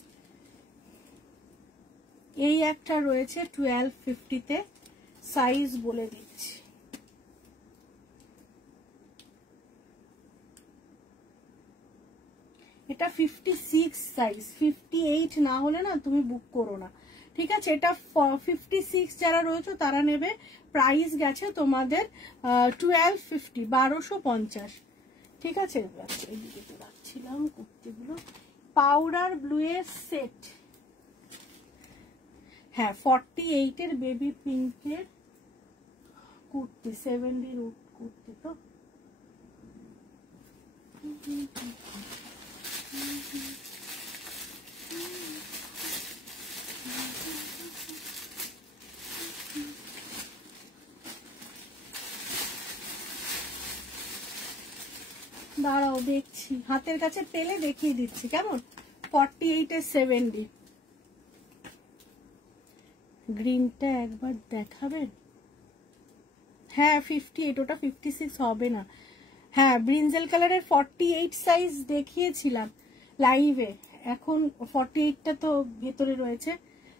এই একটা রয়েছে 1250-তে, সাইজ বলে দিচ্ছি। এটা 56 সাইজ, 58 না হলে না তুমি বুক করো না, ঠিক আছে? এটা 56 যারা রয়েছে তারা নেবে। প্রাইস গেছে তোমাদের 1250, 1250, ঠিক আছে? এইদিকে তো রাখছিলাম কুর্তিগুলো। পাউডার ব্লু এর সেট, হ্যাঁ 48 এর বেবি পিঙ্কের কুর্তি, 70 রুট কুর্তি। তো দাঁড়াও দেখছি, হাতের কাছে পেলে দেখিয়ে দিচ্ছি কেমন। 48 এর 70, গ্রিনটা একবার দেখাবেন? হ্যাঁ 58, ওটা 56 হবে না। হ্যাঁ ব্রিনজেল কালারের 48 সাইজ দেখিয়েছিলাম লাইভে, এখন 48টা তো ভেতরে রয়েছে,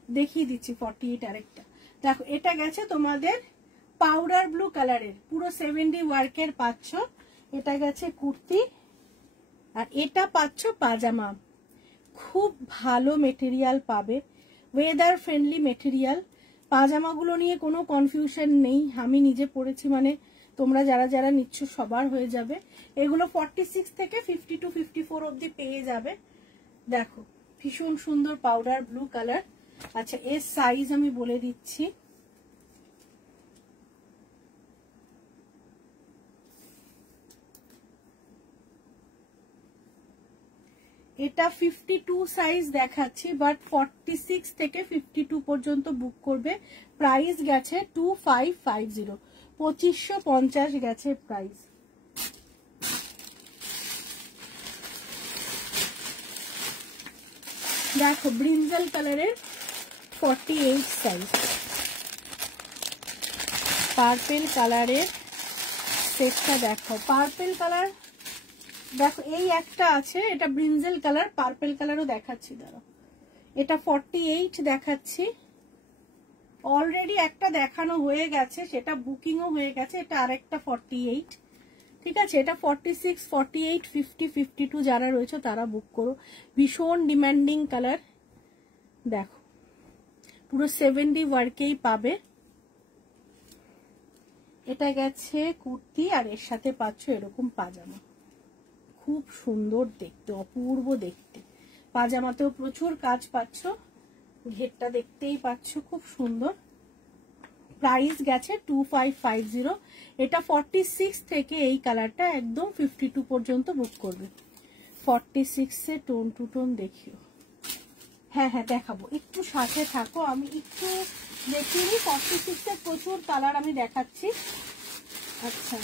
দেখিয়ে দিচ্ছি 48 আরেকটা। দেখো এটা গেছে তোমাদের পাউডার ব্লু কালারের, পুরো 70 ওয়ার্কের পাচ্ছ। এটা গেছে কুর্তি, আর এটা পাচ্ছ পাজামা। খুব ভালো মেটেরিয়াল পাবে, ওয়েদার ফ্রেন্ডলি মেটেরিয়াল। পাজামাগুলো নিয়ে কোনো কনফিউশন নেই, আমি নিজে পরেছি, মানে তোমরা যারা যারা নিচ্ছ সবার হয়ে যাবে। এগুলো 46 থেকে 52, 54 অবধি পেয়ে যাবে। দেখো ভীষণ সুন্দর পাউডার ব্লু কালার। আচ্ছা এর সাইজ আমি বলে দিচ্ছি। এটা 52 সাইজ দেখাচ্ছি, বাট 46 থেকে 52 পর্যন্ত বুক করবে। প্রাইস গেছে 2550, 2550 গেছে প্রাইস। দেখো ব্রিনজাল কালারের 48 সাইজ, পার্পেল কালারের সেটটা দেখো। পার্পেল কালার দেখো, এই একটা আছে, এটা ব্রিনজেল কালার, পার্পেল কালারও দেখাচ্ছি। দাঁড়াও, এটা 48 দেখাচ্ছি। অলরেডি একটা দেখানো হয়ে গেছে, সেটা বুকিংও হয়ে গেছে। এটা আরেকটা 48, ঠিক আছে? এটা 46, 48, 50, 52 যারা রয়েছে তারা বুক করো। ভীষণ ডিমান্ডিং কালার। দেখো পুরো 70 ওয়ার্কেই পাবে। এটা গেছে কুর্তি, আর এর সাথে পাচ্ছ এরকম পাজামা। খুব সুন্দর দেখতে, অপূর্ব দেখতে। পাজামাতেও প্রচুর কাজ পাচ্ছ, ঘেরটা দেখতেই পাচ্ছ, খুব সুন্দর। প্রাইস গেছে 2550। এটা 46 থেকে এই কালারটা একদম 52 পর্যন্ত বুক করবে। 46 এ টোন টু টোন দেখিও। হ্যাঁ হ্যাঁ দেখাবো, একটু সাথে থাকো, আমি একটু দেখিয়ে নিই। 46 এর প্রচুর কালার আমি দেখাচ্ছি। আচ্ছা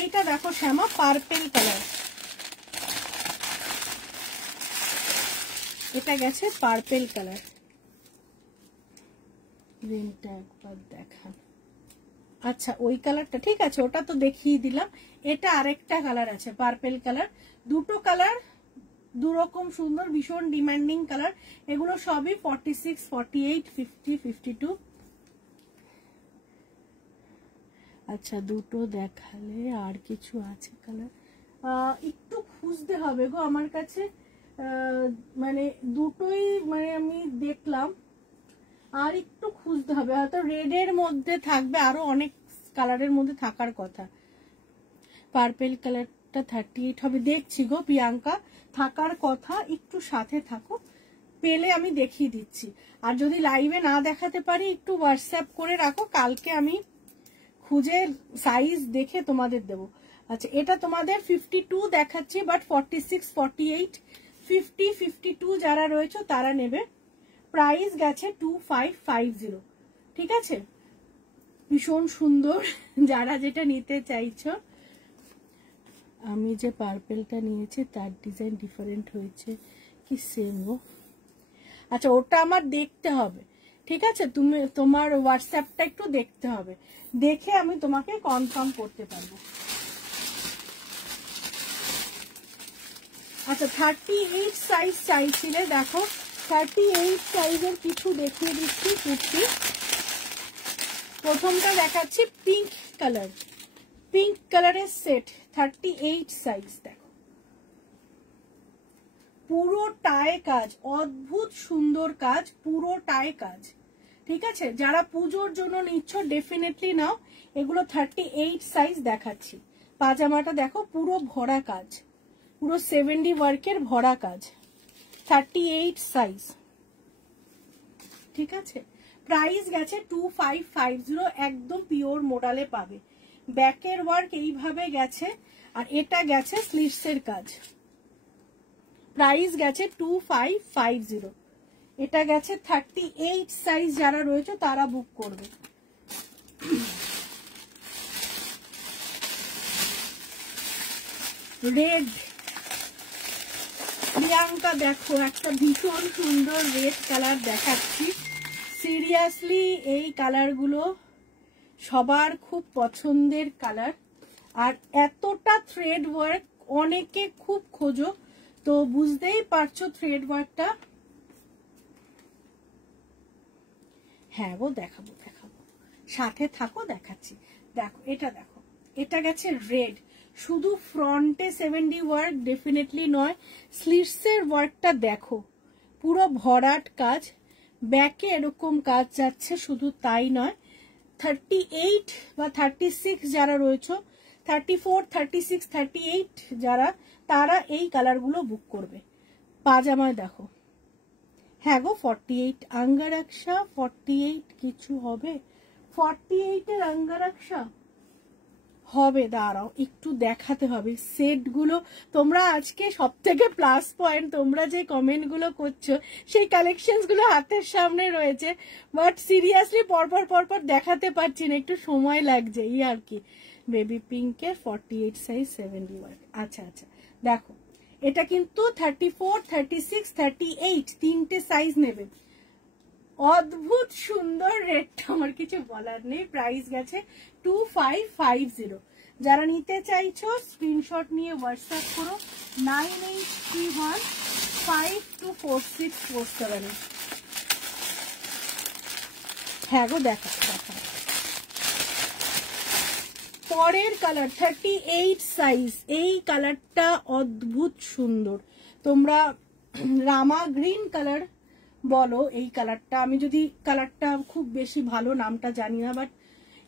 এইটা দেখো শ্যামা, পার্পেল কালার। এটা গেছে পার্পেল কালার। গ্রিনটা একবার দেখান। আচ্ছা ওই কালারটা ঠিক আছে, ওটা তো দেখিয়ে দিলাম। এটা আরেকটা কালার আছে পার্পেল কালার। দুটো কালার দুরকম সুন্দর, ভীষণ ডিমান্ডিং কালার। এগুলো সবই 46, 48, 50, 52। আচ্ছা দুটো দেখালে আর কিছু আছে কালার, একটু খুঁজতে হবে গো আমার কাছে। মানে দুটোই মানে আমি দেখলাম, আর একটু খুঁজতে হবে। হয়তো রেডের মধ্যে থাকবে, আরো অনেক কালারের মধ্যে থাকার কথা। পার্পেল কালারটা 38 হবে, দেখছি গো প্রিয়াঙ্কা, থাকার কথা। একটু সাথে থাকো, পেলে আমি দেখিয়ে দিচ্ছি। আর যদি লাইভে না দেখাতে পারি একটু হোয়াটসঅ্যাপ করে রাখো, কালকে আমি খুঁজে সাইজ দেখে তোমাদের দেবো। আচ্ছা এটা তোমাদের 52 দেখাচ্ছি, বাট 46, 48, 50, 52 যারা রয়েছে তারা নেবে। প্রাইস গেছে 2550, ঠিক আছে, ভীষণ সুন্দর। যারা যেটা নিতে চাইছো, আমি যে পার্পেলটা নিয়েছি তার ডিজাইন ডিফারেন্ট হয়েছে কি সেম গো? আচ্ছা ওটা আমার দেখতে হবে, ঠিক আছে, তুমি তোমার হোয়াটসঅ্যাপটা একটু দেখতে হবে, দেখে আমি তোমাকে কনফার্ম করতে পারবো। আচ্ছা 38 সাইজ চাইছিলে, দেখো 38 সাইজের কিছু দেখিয়ে দিচ্ছি কুর্তি। প্রথমটা দেখাচ্ছি পিঙ্ক কালার, পিঙ্ক কালারের সেট 38 সাইজ। দেখো পুরোটায় কাজ, অদ্ভুত সুন্দর কাজ, পুরোটায় কাজ, ঠিক আছে। যারা পুজোর জন্য নিচ্ছ ডেফিনেটলি নাও, এগুলো 38 সাইজ দেখাচ্ছি। পাজামাটা দেখো পুরো ভরা কাজ, পুরো 70 ওয়ার্কের ভরা কাজ, 38 সাইজ, ঠিক আছে। প্রাইস গেছে 2550, একদম পিওর মোডালে পাবে। ব্যাকের ওয়ার্ক এইভাবে গেছে, আর এটা গেছে স্লিভসের কাজ। প্রাইস গেছে 2550, এটা গেছে 38 সাইজ। যারা রয়েছে তারা বুক করবে। রেড, প্রিয়াঙ্কা দেখো একটা ভীষণ সুন্দর রেড কালার দেখাচ্ছি। সিরিয়াসলি এই কালারগুলো সবার খুব পছন্দের কালার, আর এতটা থ্রেড ওয়ার্ক অনেকে খুব খোঁজো, তো বুঝতেই পারছো থ্রেড ওয়ার্কটা। হ্যাঁ গো দেখাবো দেখাবো, সাথে থাকো দেখাচ্ছি। দেখো এটা দেখো, এটা গেছে রেড, শুধু ফ্রন্টে 70 ওয়ার্ক ডেফিনেটলি নয়, স্লিভসের ওয়ার্কটা দেখো পুরো ভরাট কাজ, ব্যাকে এরকম কাজ যাচ্ছে। শুধু তাই নয়, 38 বা 36 যারা রয়েছে, 34, 36, 38 যারা, তারা এই কালারগুলো বুক করবে। পাজামায় দেখো, হ্যাঁ গো 48 আঙ্গারাক্সা, 48 কিছু হবে, 48 এর আঙ্গারাক্সা হবে। দাঁড়াও একটু দেখাতে হবে সেটগুলো। তোমরা আজকে সব থেকে প্লাস পয়েন্ট, তোমরা যে কমেন্ট গুলো করছো সেই কালেকশনস গুলো হাতের সামনে রয়েছে, বাট সিরিয়াসলি পরপর পরপর দেখাতে পারছি না, একটু সময় লাগছে এই আর কি। বেবি পিঙ্কের 48 সাইজ 70 ওয়ার্ক। আচ্ছা আচ্ছা দেখো, এটা কিন্তু 34, 36, 38 তিনটে সাইজ নেবে। অদ্ভুত সুন্দর রেটটা আমার কিছু বলার নেই। প্রাইস গেছে 2550। যারা নিতে চাইছো স্ক্রিনশট নিয়ে হোয়াটসঅ্যাপ করো 9831524647। হ্যাঁ গো দেখা দেখা। পরের কালার 38 সাইজ, এই কালারটা অদ্ভুত সুন্দর। তোমরা রামা গ্রিন কালার বলো এই কালারটা, আমি যদি কালারটা খুব বেশি ভালো নামটা জানি না, বাট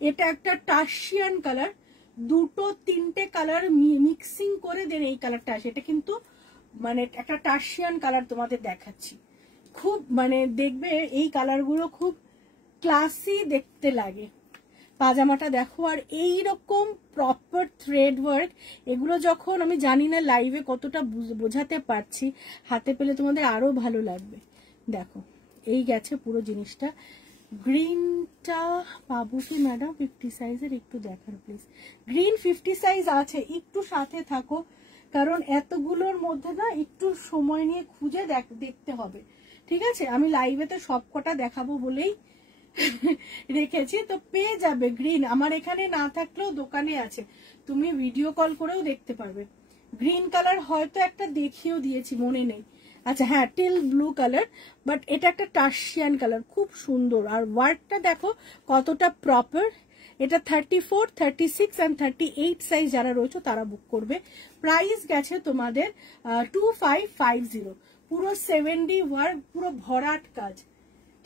এটা একটা টার্সিয়ান কালার, দুটো তিনটে কালার মিক্সিং করে দেন এই কালারটা আসে। এটা কিন্তু মানে একটা টার্সিয়ান কালার তোমাদের দেখাচ্ছি, খুব মানে দেখবে এই কালারগুলো খুব ক্লাসি দেখতে লাগে। পাজামাটা দেখো, আর এই রকম প্রপার থ্রেড ওয়ার্ক, এগুলো যখন আমি জানি না লাইভে কতটা বোঝাতে পারছি, হাতে পেলে তোমাদের আরো ভালো লাগবে। দেখো এই গেছে পুরো জিনিসটা। গ্রিনটা পাবো কি ম্যাডাম 50 সাইজের? একটু দেখার প্লিজ। গ্রিন 50 সাইজ আছে, একটু সাথে থাকো, কারণ এতগুলোর মধ্যে না একটু সময় নিয়ে খুঁজে দেখতে হবে, ঠিক আছে। আমি লাইভে তো সব কটা দেখাবো বলেই রেখেছি, তো পেয়ে যাবে গ্রিন। আমার এখানে না থাকলেও দোকানে আছে, তুমি ভিডিও কল করেও দেখতে পারবে। গ্রিন কালার হয়তো একটা দেখিয়েও দিয়েছি, মনে নেই। আচ্ছা হ্যাঁ, টিল ব্লু কালার, বাট এটা একটা টার্সিয়ান কালার, খুব সুন্দর। আর ওয়ার্কটা দেখো কতটা প্রপার। এটা 34, 36 and 38 সাইজ যারা রয়েছে তারা বুক করবে। প্রাইস গেছে তোমাদের 2550, পুরো 70 ওয়ার্ক, পুরো ভরাট কাজ,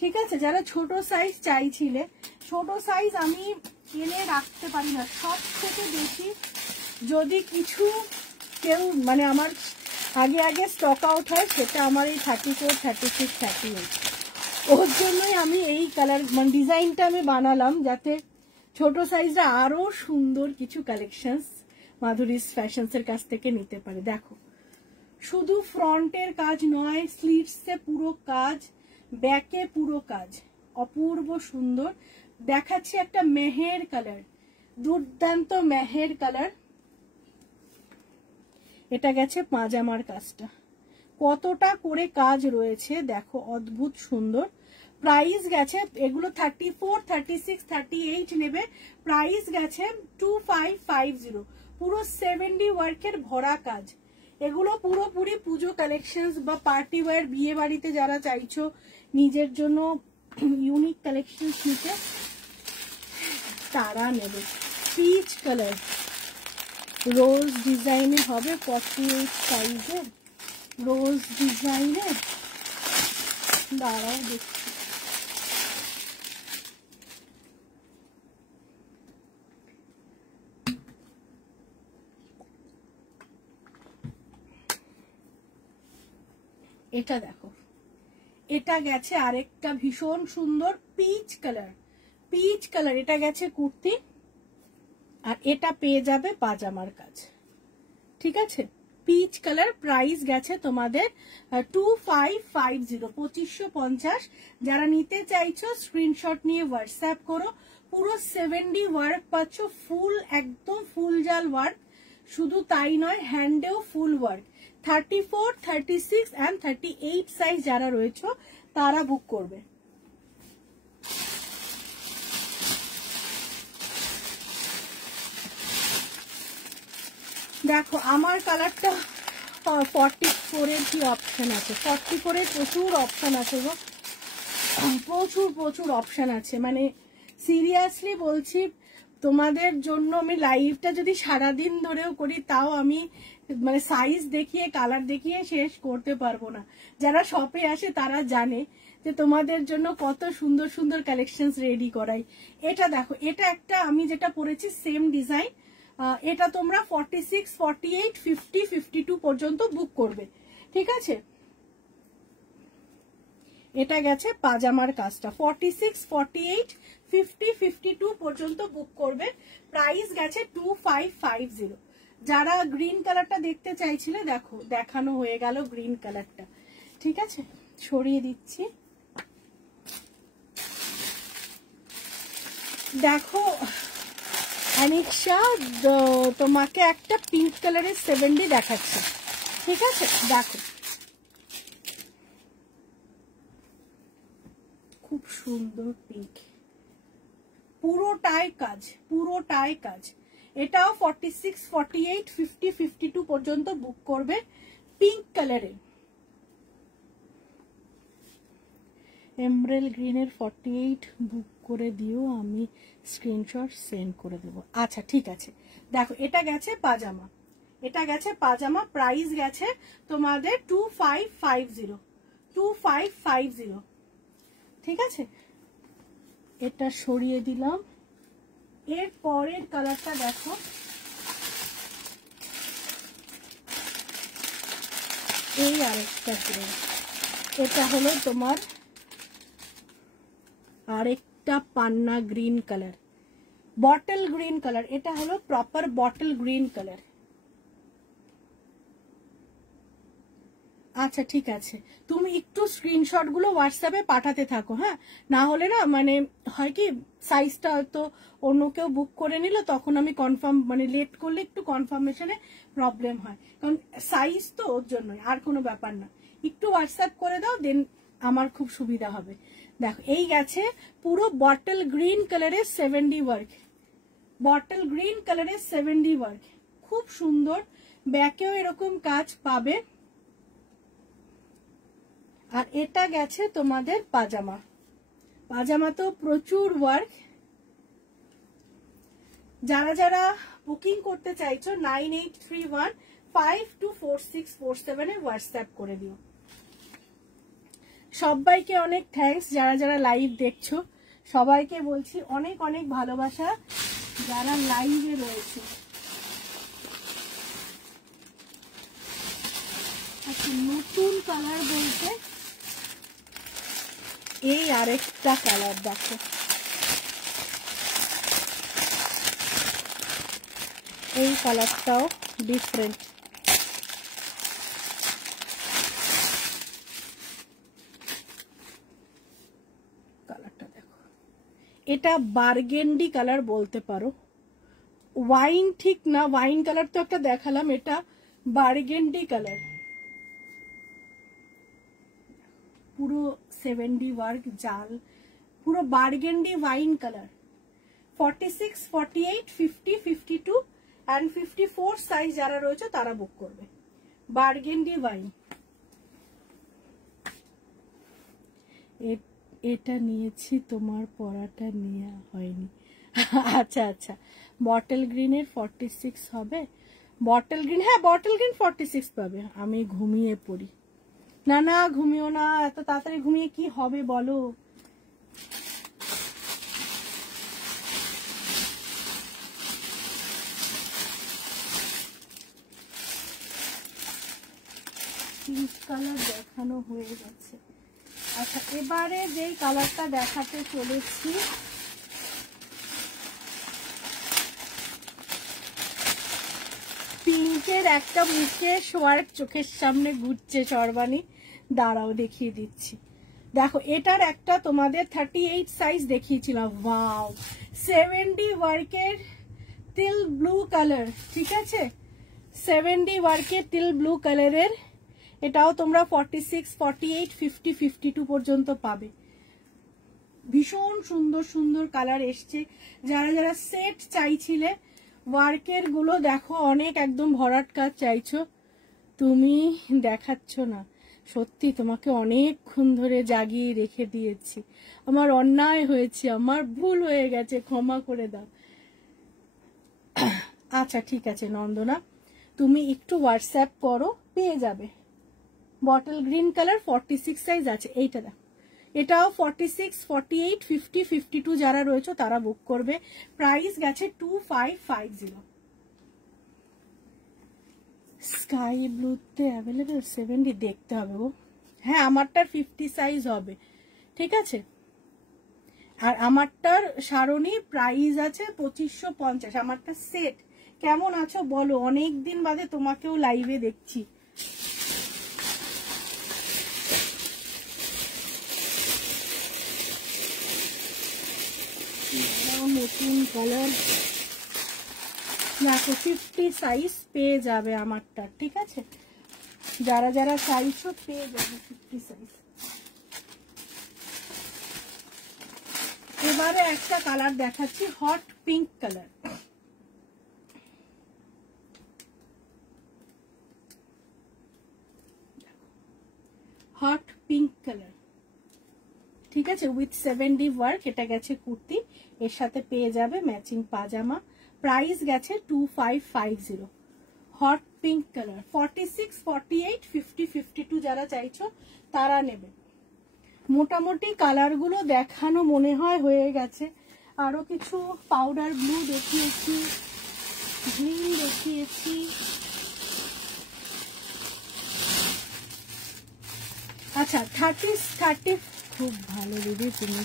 ঠিক আছে। যারা ছোট সাইজ চাইছিলে, ছোট সাইজ আমি এনে রাখতে পারি না। সব থেকে বেশি যদি কিছু কেউ মানে আমার আগে আগে স্টক আউট হয়, সেটা আমার এই 34, 36, 38, ওর জন্যই আমি এই কালার মানে ডিজাইনটা আমি বানালাম, যাতে ছোট সাইজটা আরো সুন্দর কিছু কালেকশনস মাধুরীস ফ্যাশনসের কাছ থেকে নিতে পারে। দেখো শুধু ফ্রন্টের কাজ নয়, স্লিভসে পুরো কাজ, ব্যাকে পুরো কাজ, অপূর্ব সুন্দর দেখাচ্ছি। একটা মেহের কালার, দুর্দান্ত মেহের কালার। এটা গেছে পাজামার কাজটা, কতটা করে কাজ রয়েছে দেখো, অদ্ভুত সুন্দর। প্রাইস গেছে এগুলো 34, 36, 38 নেবে। প্রাইস গেছে 2550। পুরো 70 ওয়ার্কের ভরা কাজ। এগুলো পুরোপুরি পুজো কালেকশন বা পার্টি ওয়্যার, বিয়ে বাড়িতে যারা চাইছো নিজের জন্য ইউনিক কালেকশন নিতে তারা নেবে। পিচ কালার রোজ ডিজাইনে হবে, 48 সাইজের রোজ ডিজাইনের। দাঁড়াও দেখছি, এটা দেখো, এটা গেছে আরেকটা ভীষণ সুন্দর পিচ কালার। পিচ কালার এটা গেছে কুর্তি, আর এটা পেয়ে যাবে পাজামার কাজ। ঠিক আছে, পিচ কালার। প্রাইস গেছে তোমাদের 2550, 2550। যারা নিতে চাইছো স্ক্রিনশট নিয়ে হোয়াটসঅ্যাপ করো। পুরো 70 ওয়ার্ক পাচ্ছ, ফুল একদম ফুল জাল ওয়ার্ক। শুধু তাই নয়, হ্যান্ডেও ফুল ওয়ার্ক। 34, 36 অ্যান্ড 38 সাইজ যারা রয়েছে তারা বুক করবে। দেখো আমার কালারটা 44 এর কি অপশন আছে, 44 এর প্রচুর অপশন আছে গো, প্রচুর অপশন আছে। মানে সিরিয়াসলি বলছি তোমাদের জন্য, আমি লাইভটা যদি সারাদিন ধরেও করি তাও আমি মানে সাইজ দেখিয়ে কালার দেখিয়ে শেষ করতে পারবো না। যারা শপে আসে তারা জানে যে তোমাদের জন্য কত সুন্দর সুন্দর কালেকশন রেডি করাই। এটা দেখো, এটা একটা আমি যেটা পরেছি সেম ডিজাইন। এটা তোমরা 46, 48, 50, 52 পর্যন্ত বুক করবে। ঠিক আছে, এটা গেছে পাজামার কাজটা। 46, 48, 50, 52 পর্যন্ত বুক করবে। প্রাইস গেছে 2550। যারা গ্রিন কালারটা দেখতে চাইছিলে দেখো, দেখানো হয়ে গেল গ্রিন কালারটা। ঠিক আছে, সরিয়ে দিচ্ছি। দেখো অনিশা, তোমাকে একটা পিঙ্ক কালারের 70 দেখাচ্ছে। ঠিক আছে, দেখো খুব সুন্দর পিঙ্ক, পুরোটাই কাজ, পুরোটাই কাজ। এটাও 46, 48, 50, 52 পর্যন্ত বুক করবে পিঙ্ক কালারে। এমব্রেল গ্রিনের 48 বুক করে দিও, আমি স্ক্রিনশট সেন্ড করে দেবো। আচ্ছা ঠিক আছে, দেখো এটা গেছে পাজামা, এটা গেছে পাজামা। প্রাইস গেছে তোমাদের 2550, 2550। ঠিক আছে, এটা সরিয়ে দিলাম। এর পরের কালারটা দেখো, এই আরেকটা গ্রিন। এটা হলো তোমার আরেকটা পান্না green colour, bottle green colour. এটা হলো প্রপার বটল গ্রিন কালার। আচ্ছা ঠিক আছে, তুমি একটু স্ক্রিনশট গুলো হোয়াটসঅ্যাপে পাঠাতে থাকো, হ্যাঁ, না হলে না মানে হয় কি সাইজটা হয়তো অন্য কেউ বুক করে নিল, তখন আমি কনফার্ম মানে লেট করলে একটু কনফার্মেশনে প্রবলেম হয়, কারণ সাইজ তো ওর জন্যই, আর কোনো ব্যাপার না। একটু হোয়াটসঅ্যাপ করে দাও, দেন আমার খুব সুবিধা হবে। দেখো এই গেছে পুরো বটল গ্রিন কালারের 70 ওয়ার্ক, বটল গ্রিন কালারের 70 ওয়ার্ক, খুব সুন্দর। ব্যাকেও এরকম কাজ পাবে। আর এটা গেছে তোমাদের পাজামা, পাজামা তো প্রচুর ওয়ার্ক। যারা যারা বুকিং করতে চাইছো 9831524647 এ হোয়াটসঅ্যাপ করে দিও। সবাইকে অনেক থ্যাঙ্কস, যারা যারা লাইভ দেখছো সবাইকে বলছি অনেক অনেক ভালোবাসা, যারা লাইভে রয়েছে। আচ্ছা, নতুন কালার বলতে এই আরেকটা কালার দেখো, এই কালারটাও ডিফারেন্ট। কালারটা এটা বার্গেন্ডি কালার বলতে পারো, ওয়াইন ঠিক না, ওয়াইন কালার তো একটা দেখালাম, এটা বার্গেন্ডি কালার, পুরো 70 ওয়ার্ক জাল, পুরো burgundy wine colour. 46, 48, 50, 52 and 54 size যারা রয়েছে তারা বুক করবে। বার্গেন্ডি ওয়াইন, এটা নিয়েছি, তোমার পরাটা নেওয়া হয়নি। আচ্ছা আচ্ছা, বটল গ্রিনের 46 হবে, বটল গ্রিন, হ্যাঁ বটল গ্রিন 46 পাবে। আমি ঘুমিয়ে পড়ি। না না ঘুমিও না, এত তাড়াতাড়ি ঘুমিয়ে কি হবে বলো। পিঙ্ক কালার দেখানো হয়ে গেছে। আচ্ছা, এবারে যেই কালারটা দেখাতে চলেছি, পিঙ্কের একটা মুখে ওয়ার্ক চোখের সামনে ঘুরছে সর্বাণী, দাঁড়াও দেখিয়ে দিচ্ছি। দেখো এটার একটা তোমাদের 38 সাইজ দেখিয়েছিলাম, ওয়াও 70 ওয়ার্কের তিল ব্লু কালার, ঠিক আছে 70 ওয়ার্কের তিল ব্লু কালারের, এটাও তোমরা 46, 48, 50, 52 পর্যন্ত পাবে। ভীষণ সুন্দর সুন্দর কালার এসছে। যারা যারা সেট চাইছিলে ওয়ার্কের গুলো দেখো, অনেক একদম ভরাট কাজ চাইছো, তুমি দেখাচ্ছ না, সত্যি তোমাকে অনেকক্ষণ ধরে জাগিয়ে রেখে দিয়েছি, আমার অন্যায় হয়েছে, আমার ভুল হয়ে গেছে, ক্ষমা করে দাও। আচ্ছা ঠিক আছে নন্দনা, তুমি একটু হোয়াটসঅ্যাপ করো, পেয়ে যাবে। বটল গ্রিন কালার 46 সাইজ আছে, এইটা দেখো, এটাও 46, 48, 50, 52 যারা রয়েছে তারা বুক করবে। প্রাইস গেছে 2550। স্কাই ব্লুতে অ্যাভেলেবেল 70, দেখতে হবে গো। হ্যাঁ আমারটার 50 সাইজ হবে, ঠিক আছে। আর আমারটার সারণী প্রাইস আছে 2550। আমারটা সেট। কেমন আছো বলো, অনেক দিন বাদে তোমাকেও লাইভে দেখছি। নতুন কালার দেখো, 50 সাইজ পেয়ে যাবে আমারটা, ঠিক আছে। যারা যারা চাইছো পেয়ে যাবে 50 সাইজ। এবারে একটা কালার দেখাচ্ছি, hot pink colour. Hot pink colour, ঠিক আছে, উইথ 70 ওয়ার্ক। এটা গেছে কুর্তি, এর সাথে পেয়ে যাবে ম্যাচিং পাজামা। প্রাইস গেছে 2550। হট পিঙ্ক কালার 46, 48, 50, 52 যারা চাইছো তারা নেবে। মোটামুটি কালারগুলো দেখানো মনে হয় হয়ে গেছে। আরো কিছু পাউডার ব্লু দেখিয়েছি, গ্রিন দেখিয়েছি, আচ্ছা 30 খুব ভালো দিদি তুমি।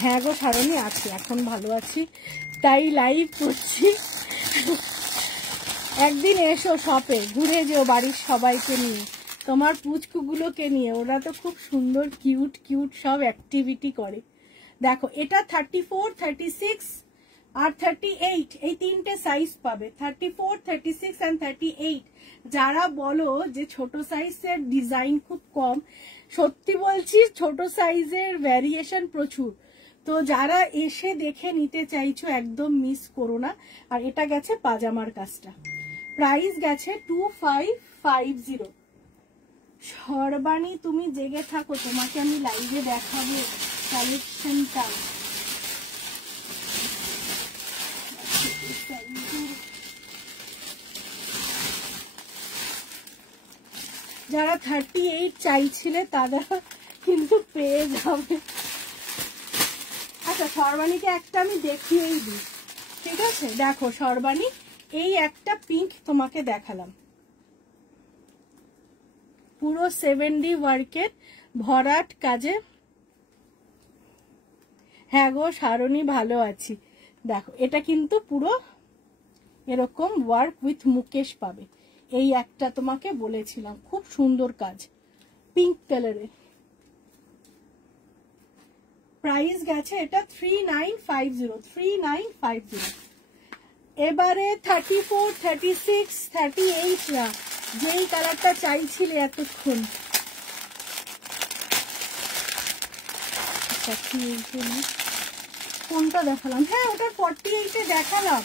হ্যাঁ গো সারণী আছি, এখন ভালো আছি, তাই লাইভ করছি। একদিন এসো শপে, ঘুরে যেও বাড়ির সবাইকে নিয়ে, তোমার পুচকুগুলোকে নিয়ে, ওরা তো খুব সুন্দর কিউট কিউট সব অ্যাক্টিভিটি করে। দেখো এটা 34, 36 আর 38, এই তিনটে সাইজ পাবে। 34, 36 and 38। যারা বলো যে ছোট সাইজের ডিজাইন খুব কম, সত্যি বলছি ছোট সাইজের ভ্যারিয়েশন প্রচুর। তো যারা এসে দেখে নিতে চাইছো একদম মিস করো না। আর এটা গেছে পাজামার কাজটা, প্রাইস গেছে 2550। সর্বাণী তুমি জেগে থাকো, তোমাকে আমি লাইভে দেখাবো কালেকশনটা। যারা 38 চাইছিলে তারা কিন্তু পেয়ে যাবে। আচ্ছা সর্বাণীকে একটা আমি দেখিয়েই দিই, ঠিক আছে। দেখো সর্বাণী, এই একটা পিঙ্ক তোমাকে দেখালাম, পুরো 70 ওয়ার্কের ভরাট কাজে। হ্যাঁ গো সারণী ভালো আছি। দেখো এটা কিন্তু পুরো এরকম ওয়ার্ক উইথ মুকেশ পাবে। এই একটা তোমাকে বলেছিলাম, খুব সুন্দর কাজ, পিঙ্ক কালারের। প্রাইস গেছে এটা 3950, 3950। এবারে 34, 36, 38 না, যেই কালারটা চাইছিলে এতক্ষণ, 38 না, কোনটা দেখালাম? হ্যাঁ ওটা 48-এ দেখালাম,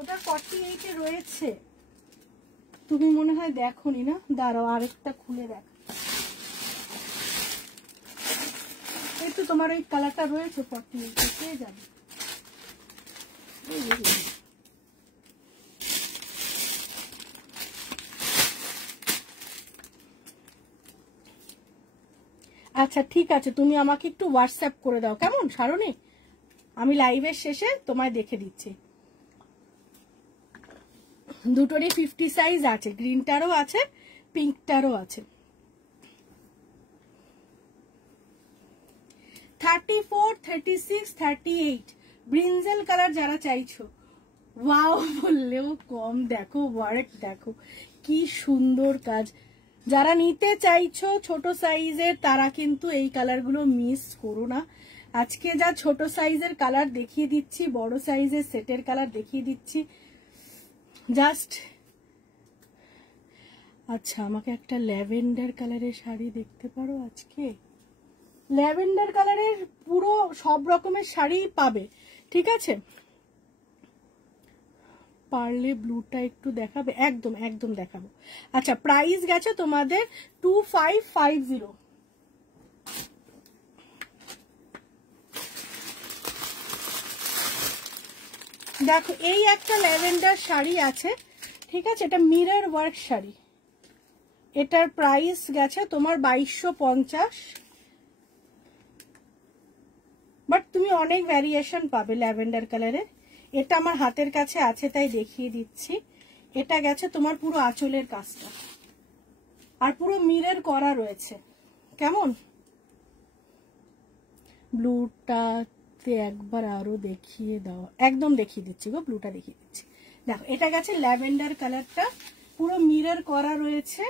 ওটা 48-এ রয়েছে, তুমি মনে হয় দেখোনি না। দাঁড়াও আরেকটা খুলে দেখ, এই তো তোমার এই কালারটা রয়েছে 48-এ, পেয়ে যাবে। আচ্ছা ঠিক আছে, তুমি আমাকে একটু হোয়াটসঅ্যাপ করে দাও কেমন সারণী, আমি লাইভের শেষে তোমায় দেখে দিচ্ছি। দুটোরই 50 সাইজ আছে, গ্রিনটারও আছে, পিঙ্কটারও আছে। 34, 36, 38 ব্রিনজেল কালার যারা চাইছো, ওয়াও বললেও কম। দেখো ওয়ার্ক দেখো কি সুন্দর কাজ। যারা নিতে চাইছো ছোট সাইজের তারা কিন্তু এই কালারগুলো মিস করো না। আজকে যা ছোট সাইজের কালার দেখিয়ে দিচ্ছি, বড় সাইজের সেটের কালার দেখিয়ে দিচ্ছি জাস্ট। আচ্ছা আমাকে একটা ল্যাভেন্ডার কালারের শাড়ি দেখতে পারো আজকে? ল্যাভেন্ডার কালারের পুরো সব রকমের শাড়ি পাবে, ঠিক আছে। পারলে ব্লুটা একটু দেখাবে? একদম একদম দেখাবো। আচ্ছা প্রাইস গেছে তোমাদের 2550। দেখো এই একটা ল্যাভেন্ডার শাড়ি আছে, ঠিক আছে, এটা মিরর ওয়ার্ক শাড়ি, এটার প্রাইস গেছে তোমার 2250। বাট তুমি অনেক ভ্যারিয়েশন পাবে ল্যাভেন্ডার কালারের। এটা আমার হাতের কাছে আছে তাই দেখিয়ে দিচ্ছি। এটা গেছে তোমার পুরো আঁচলের কাজটা, আর পুরো মিরর করা রয়েছে, কেমন? ব্লুটাতে একবার আরো দেখিয়ে দাও, একদম দেখিয়ে দিচ্ছি গো, ব্লুটা দেখিয়ে দিচ্ছি। দেখো এটা গেছে ল্যাভেন্ডার কালারটা, পুরো মিরর করা রয়েছে,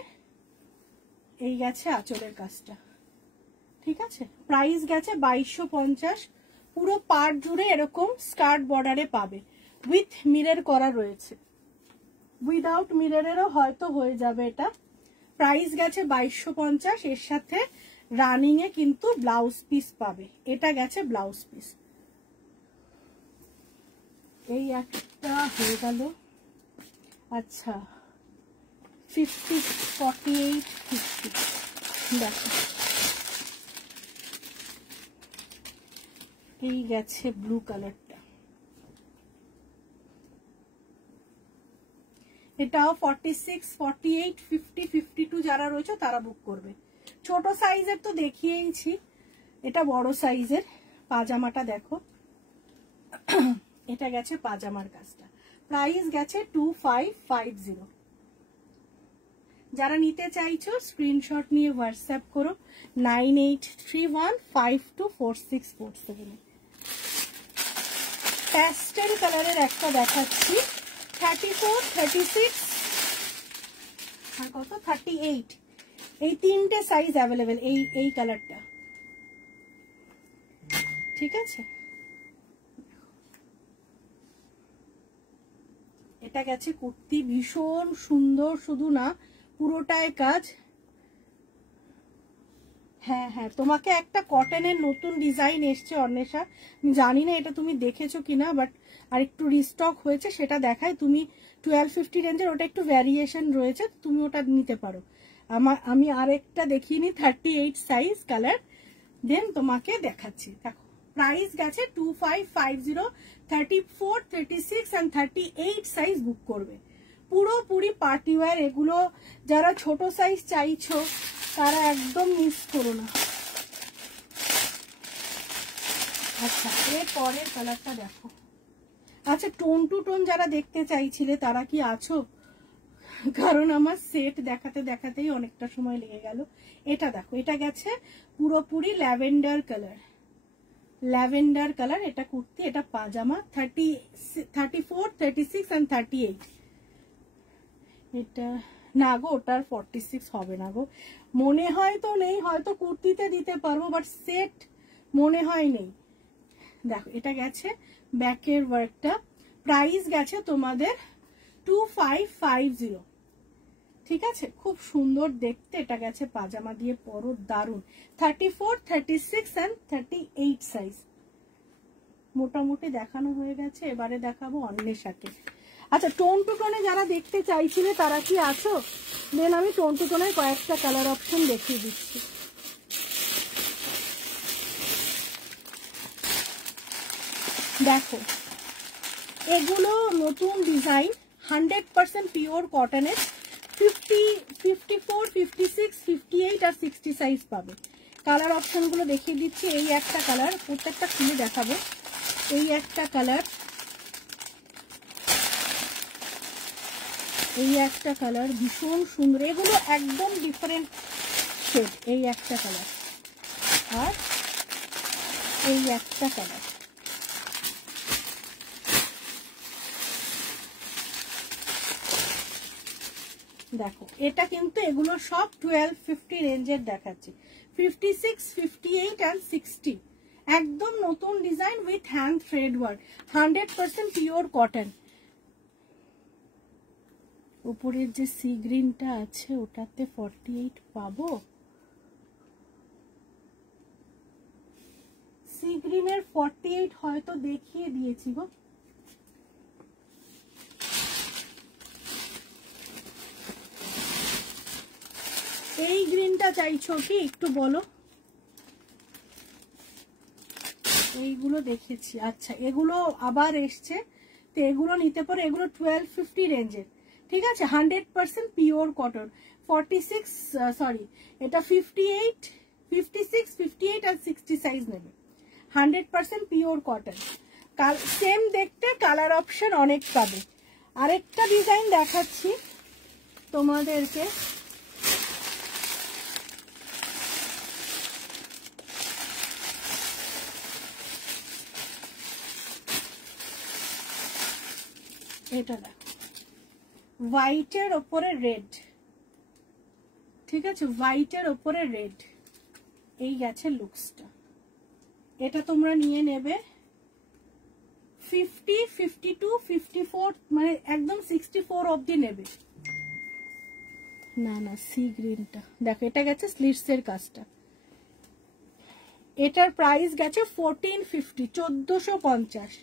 এই গেছে আঁচলের কাজটা, ঠিক আছে। প্রাইস গেছে 2250। পুরো পাড় জুড়ে এরকম স্কার্ট বর্ডারে পাবে, উইথ মিরর করা রয়েছে, উইদাউট মিররেরও হয়তো হয়ে যাবে এটা। প্রাইস গেছে 2250, এর সাথে রানিং এ কিন্তু ব্লাউজ পিস পাবে, এটা গেছে ব্লাউজ পিস। এই একটা হয়ে গেল। আচ্ছা 50, 48, 50 দেখো, এই গেছে ব্লু কালারটা, এটাও 46, 48, 50, 52 যারা রয়েছে তারা বুক করবে। ছোট সাইজের তো দেখিয়েইছি, এটা বড় সাইজের। পাজামাটা দেখো, এটা গেছে পাজামার কাজটা, প্রাইস গেছে 2550। যারা নিতে চাইছো স্ক্রিনশট নিয়ে হোয়াটসঅ্যাপ করো 9831524647। প্যাস্টেল কালারের একটা দেখাচ্ছি, 34, 36 আর কত 38, এই তিনটে সাইজ অ্যাভেলেবেল, এই কালারটা, ঠিক আছে। এটা গেছে কুর্তি, ভীষণ সুন্দর, শুধু না পুরোটায় কাজ। হ্যাঁ হ্যাঁ তোমাকে একটা কটনের নতুন ডিজাইন এসছে অন্বেষা, জানি না এটা তুমি দেখেছো কিনা, বাট আর একটু রিস্টক হয়েছে সেটা দেখায়। তুমি 1250 রেঞ্জের, ওটা একটু ভ্যারিয়েশন রয়েছে, তুমি ওটা নিতে পারো। আমি আরেকটা দেখিয়ে নি 38 সাইজ কালার, দেন তোমাকে দেখাচ্ছি। দেখো প্রাইস গেছে 2550, 34, 36 and 38 সাইজ বুক করবে। পুরোপুরি পার্টি ওয়্যার এগুলো, যারা ছোট সাইজ চাইছো তারা একদম মিস করো না। আচ্ছা এর পরের কালারটা দেখো। আচ্ছা টোন টু টোন যারা দেখতে চাইছিলে তারা কি আছো? কারণ আমার সেট দেখাতে দেখাতেই অনেকটা সময় লেগে গেল। এটা দেখো, এটা গেছে পুরোপুরি ল্যাভেন্ডার কালার, ল্যাভেন্ডার কালার, এটা কুর্তি, এটা পাজামা, 34, 36 and 38। এটা না গো, ওটার 46 হবে না গো, মনে হয় তো নেই, হয়তো কুর্তিতে দিতে পারবো, বাট সেট মনে হয় নেই। দেখো এটা গেছে ব্যাকের ওয়ার্কটা, প্রাইস গেছে তোমাদের 2550। ঠিক আছে, খুব সুন্দর দেখতে। এটা গেছে পাজামা দিয়ে পরো, দারুন। 34, 36 এন্ড 38 সাইজ মোটামুটি দেখানো হয়ে গেছে। এবারে দেখাবো অন্বেষাকে। আচ্ছা, টোন টু টোনে যারা দেখতে চাইছিলে তারা কি আছো? দেন আমি টোন টু টোনের কয়েকটা কালার অপশন দেখিয়ে দিচ্ছি। দেখো এগুলো নতুন ডিজাইন, 100% পিওর কটনের। 50, 54, 56, 58 আর 60 সাইজ পাবে। কালার অপশনগুলো দেখিয়ে দিচ্ছি। এই একটা কালার, প্রত্যেকটা খুলে দেখাবো। এই একটা কালার, এই একটা কালার ভীষণ সুন্দর, এগুলো একদম ডিফারেন্ট শেড। এই একটা কালার আর এই একটা কালার। দেখো এটা কিন্তু এগুলো সব 1250 রেঞ্জের দেখাচ্ছি। 56, 58 আর 60 একদম নতুন design with hand thread work, 100% pure cotton. উপরের যে সি গ্রিনটা আছে ওটাতে 48 পাবো। সি গ্রিনের 48 হয়তো দেখিয়ে দিয়েছি গো। এই গ্রিনটা চাইছো কি একটু বলো? এইগুলো দেখেছি। আচ্ছা, এগুলো আবার এসছে, তো এগুলো নিতে পারো। এগুলো 1250 রেঞ্জের। ঠিক আছে, 100% পিওর কটন। 46 সরি, এটা 58, 56, 58 আর 60 সাইজ নেবে। 100% পিওর কটন। সেম দেখতে, কালার অপশন অনেক পাবে। আরেকটা ডিজাইন দেখাচ্ছি তোমাদেরকে। এটা দেখো, হোয়াইটের ওপরে রেড। ঠিক আছে, হোয়াইটের ওপরে রেড। এই গেছে লুকসটা। এটা তোমরা নিয়ে নেবে 50, 52, 54, মানে একদম 64 অবধি নেবে। না না, সি গ্রিনটা দেখো, এটা গেছে স্লিটস এর কাজটা। এটার প্রাইস গেছে 1450, 1450।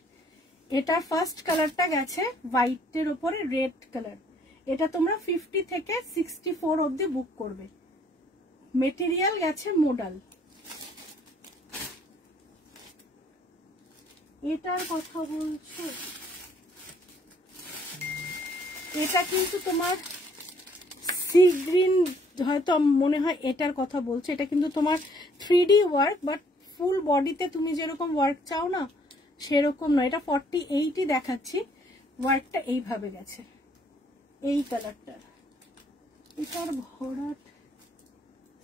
এটার ফার্স্ট কালারটা গেছে হোয়াইটের উপরে রেড কালার। এটা তোমরা 50 থেকে 64 অবধি বুক করবে। মেটেরিয়াল গেছে মোডাল। এটার কথা বলছো? এটা কিন্তু তোমার সি গ্রিন, হয়তো মনে হয় এটার কথা বলছো। এটা কিন্তু তোমার 3D ওয়ার্ক, বাট ফুল বডিতে তুমি যেরকম ওয়ার্ক চাও না সেরকম নয়। এটা 48ই দেখাচ্ছি। ওয়ার্কটা এইভাবে গেছে, এই কালারটা। এটার ভরাট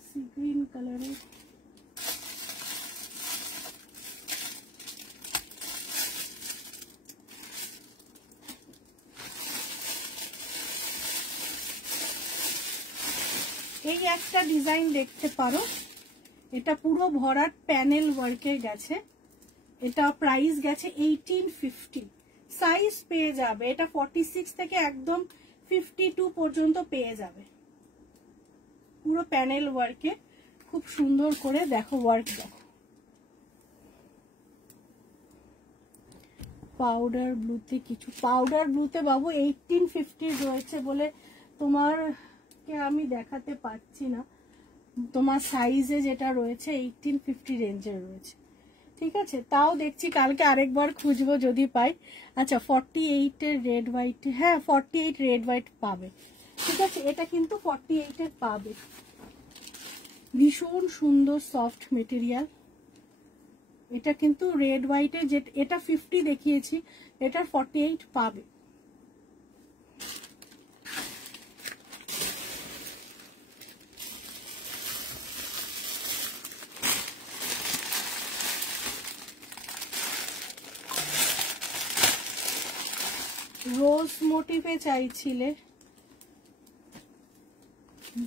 সি গ্রিন কালারের। এই একটা ডিজাইন দেখতে পারো, এটা পুরো ভরাট প্যানেল ওয়ার্কে গেছে। এটা প্রাইস গেছে 1850। সাইজ পেয়ে যাবে, এটা 46 থেকে একদম 52 পর্যন্ত পেয়ে যাবে। পুরো প্যানেল ওয়ার্কে খুব সুন্দর করে দেখো ওয়ার্ক। দেখো পাউডার ব্লুতে কিছু, পাউডার ব্লুতে বাবু 1850 রয়েছে বলে তোমারকে আমি দেখাতে পারছি না। তোমার সাইজে যেটা রয়েছে 1850 রেঞ্জের রয়েছে। ঠিক আছে, তাও দেখছি কালকে আরেকবার খুঁজবো যদি পাই। আচ্ছা, 48 এর রেড হোয়াইট, হ্যাঁ 48 রেড হোয়াইট পাবে। ঠিক আছে, এটা কিন্তু 48 এর পাবে। ভীষণ সুন্দর সফট মেটেরিয়াল। এটা কিন্তু রেড হোয়াইটের, যে এটা 50 দেখিয়েছি, এটা 48 পাবে। রোজ মোটিভে চাইছিলে,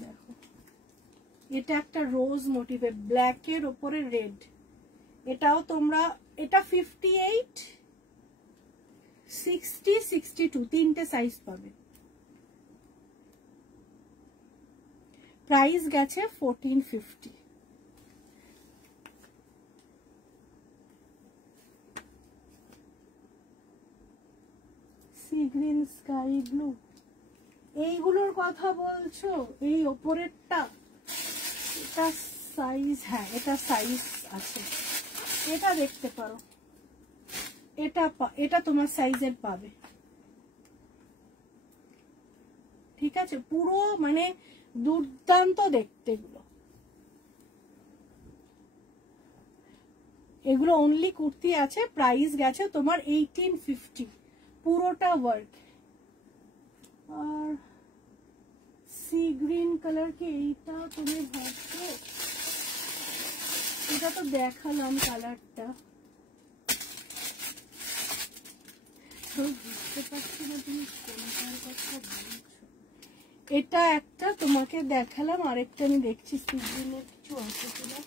দেখো এটা একটা রোজ মোটিভে, ব্ল্যাকের ওপরে রেড। এটাও তোমরা, এটা 58, 60, 62 তিনটে সাইজ পাবে। প্রাইস গেছে 1450। সি গ্রিন, স্কাই ব্লু, এইগুলোর কথা বলছো? এই ওপরেরটা, এটা সাইজ, হ্যাঁ এটা সাইজ আছে, এটা দেখতে পারো, এটা তোমার সাইজের পাবে। ঠিক আছে, পুরো মানে দুর্দান্ত দেখতে এগুলো। এগুলো অনলি কুর্তি আছে, প্রাইস গেছে তোমার 1850, পুরোটা ওয়ার্ক। আর সি গ্রিন কালার কি এইটা তুমি ভাবছো? এটা তো দেখালাম কালারটা, বুঝতে পারছি না তুমি কোনটার কথা বলছো। এটা একটা তোমাকে দেখালাম, আরেকটা আমি দেখছি সি গ্রিনের কিছু আছে কিনা।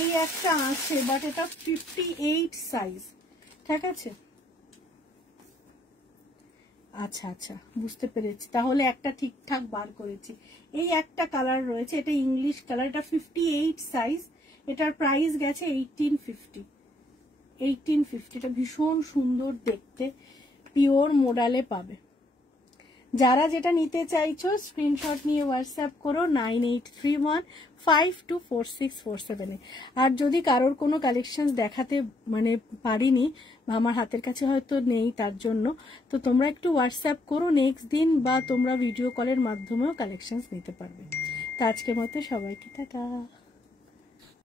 এই একটা আছে, বাট এটা 58 সাইজ। ঠিক আছে, আচ্ছা আচ্ছা বুঝতে পেরেছি, তাহলে একটা ঠিকঠাক বার করেছি। এই একটা কালার রয়েছে, এটা ইংলিশ কালার, এটা 58 সাইজ, এটার প্রাইস গেছে 1850। 1850, এটা ভীষণ সুন্দর দেখতে, পিওর মোডালে পাবে। যারা যেটা নিতে চাইছো স্ক্রিনশট নিয়ে হোয়াটসঅ্যাপ করো 9831524647। আর যদি কারোর কোনো কালেকশন দেখাতে মানে পারিনি বা আমার হাতের কাছে হয়তো নেই তার জন্য, তো তোমরা একটু হোয়াটসঅ্যাপ করো নেক্সট দিন, বা তোমরা ভিডিও কলের মাধ্যমেও কালেকশন নিতে পারবে। তো আজকের মতো সবাইকে টাটা।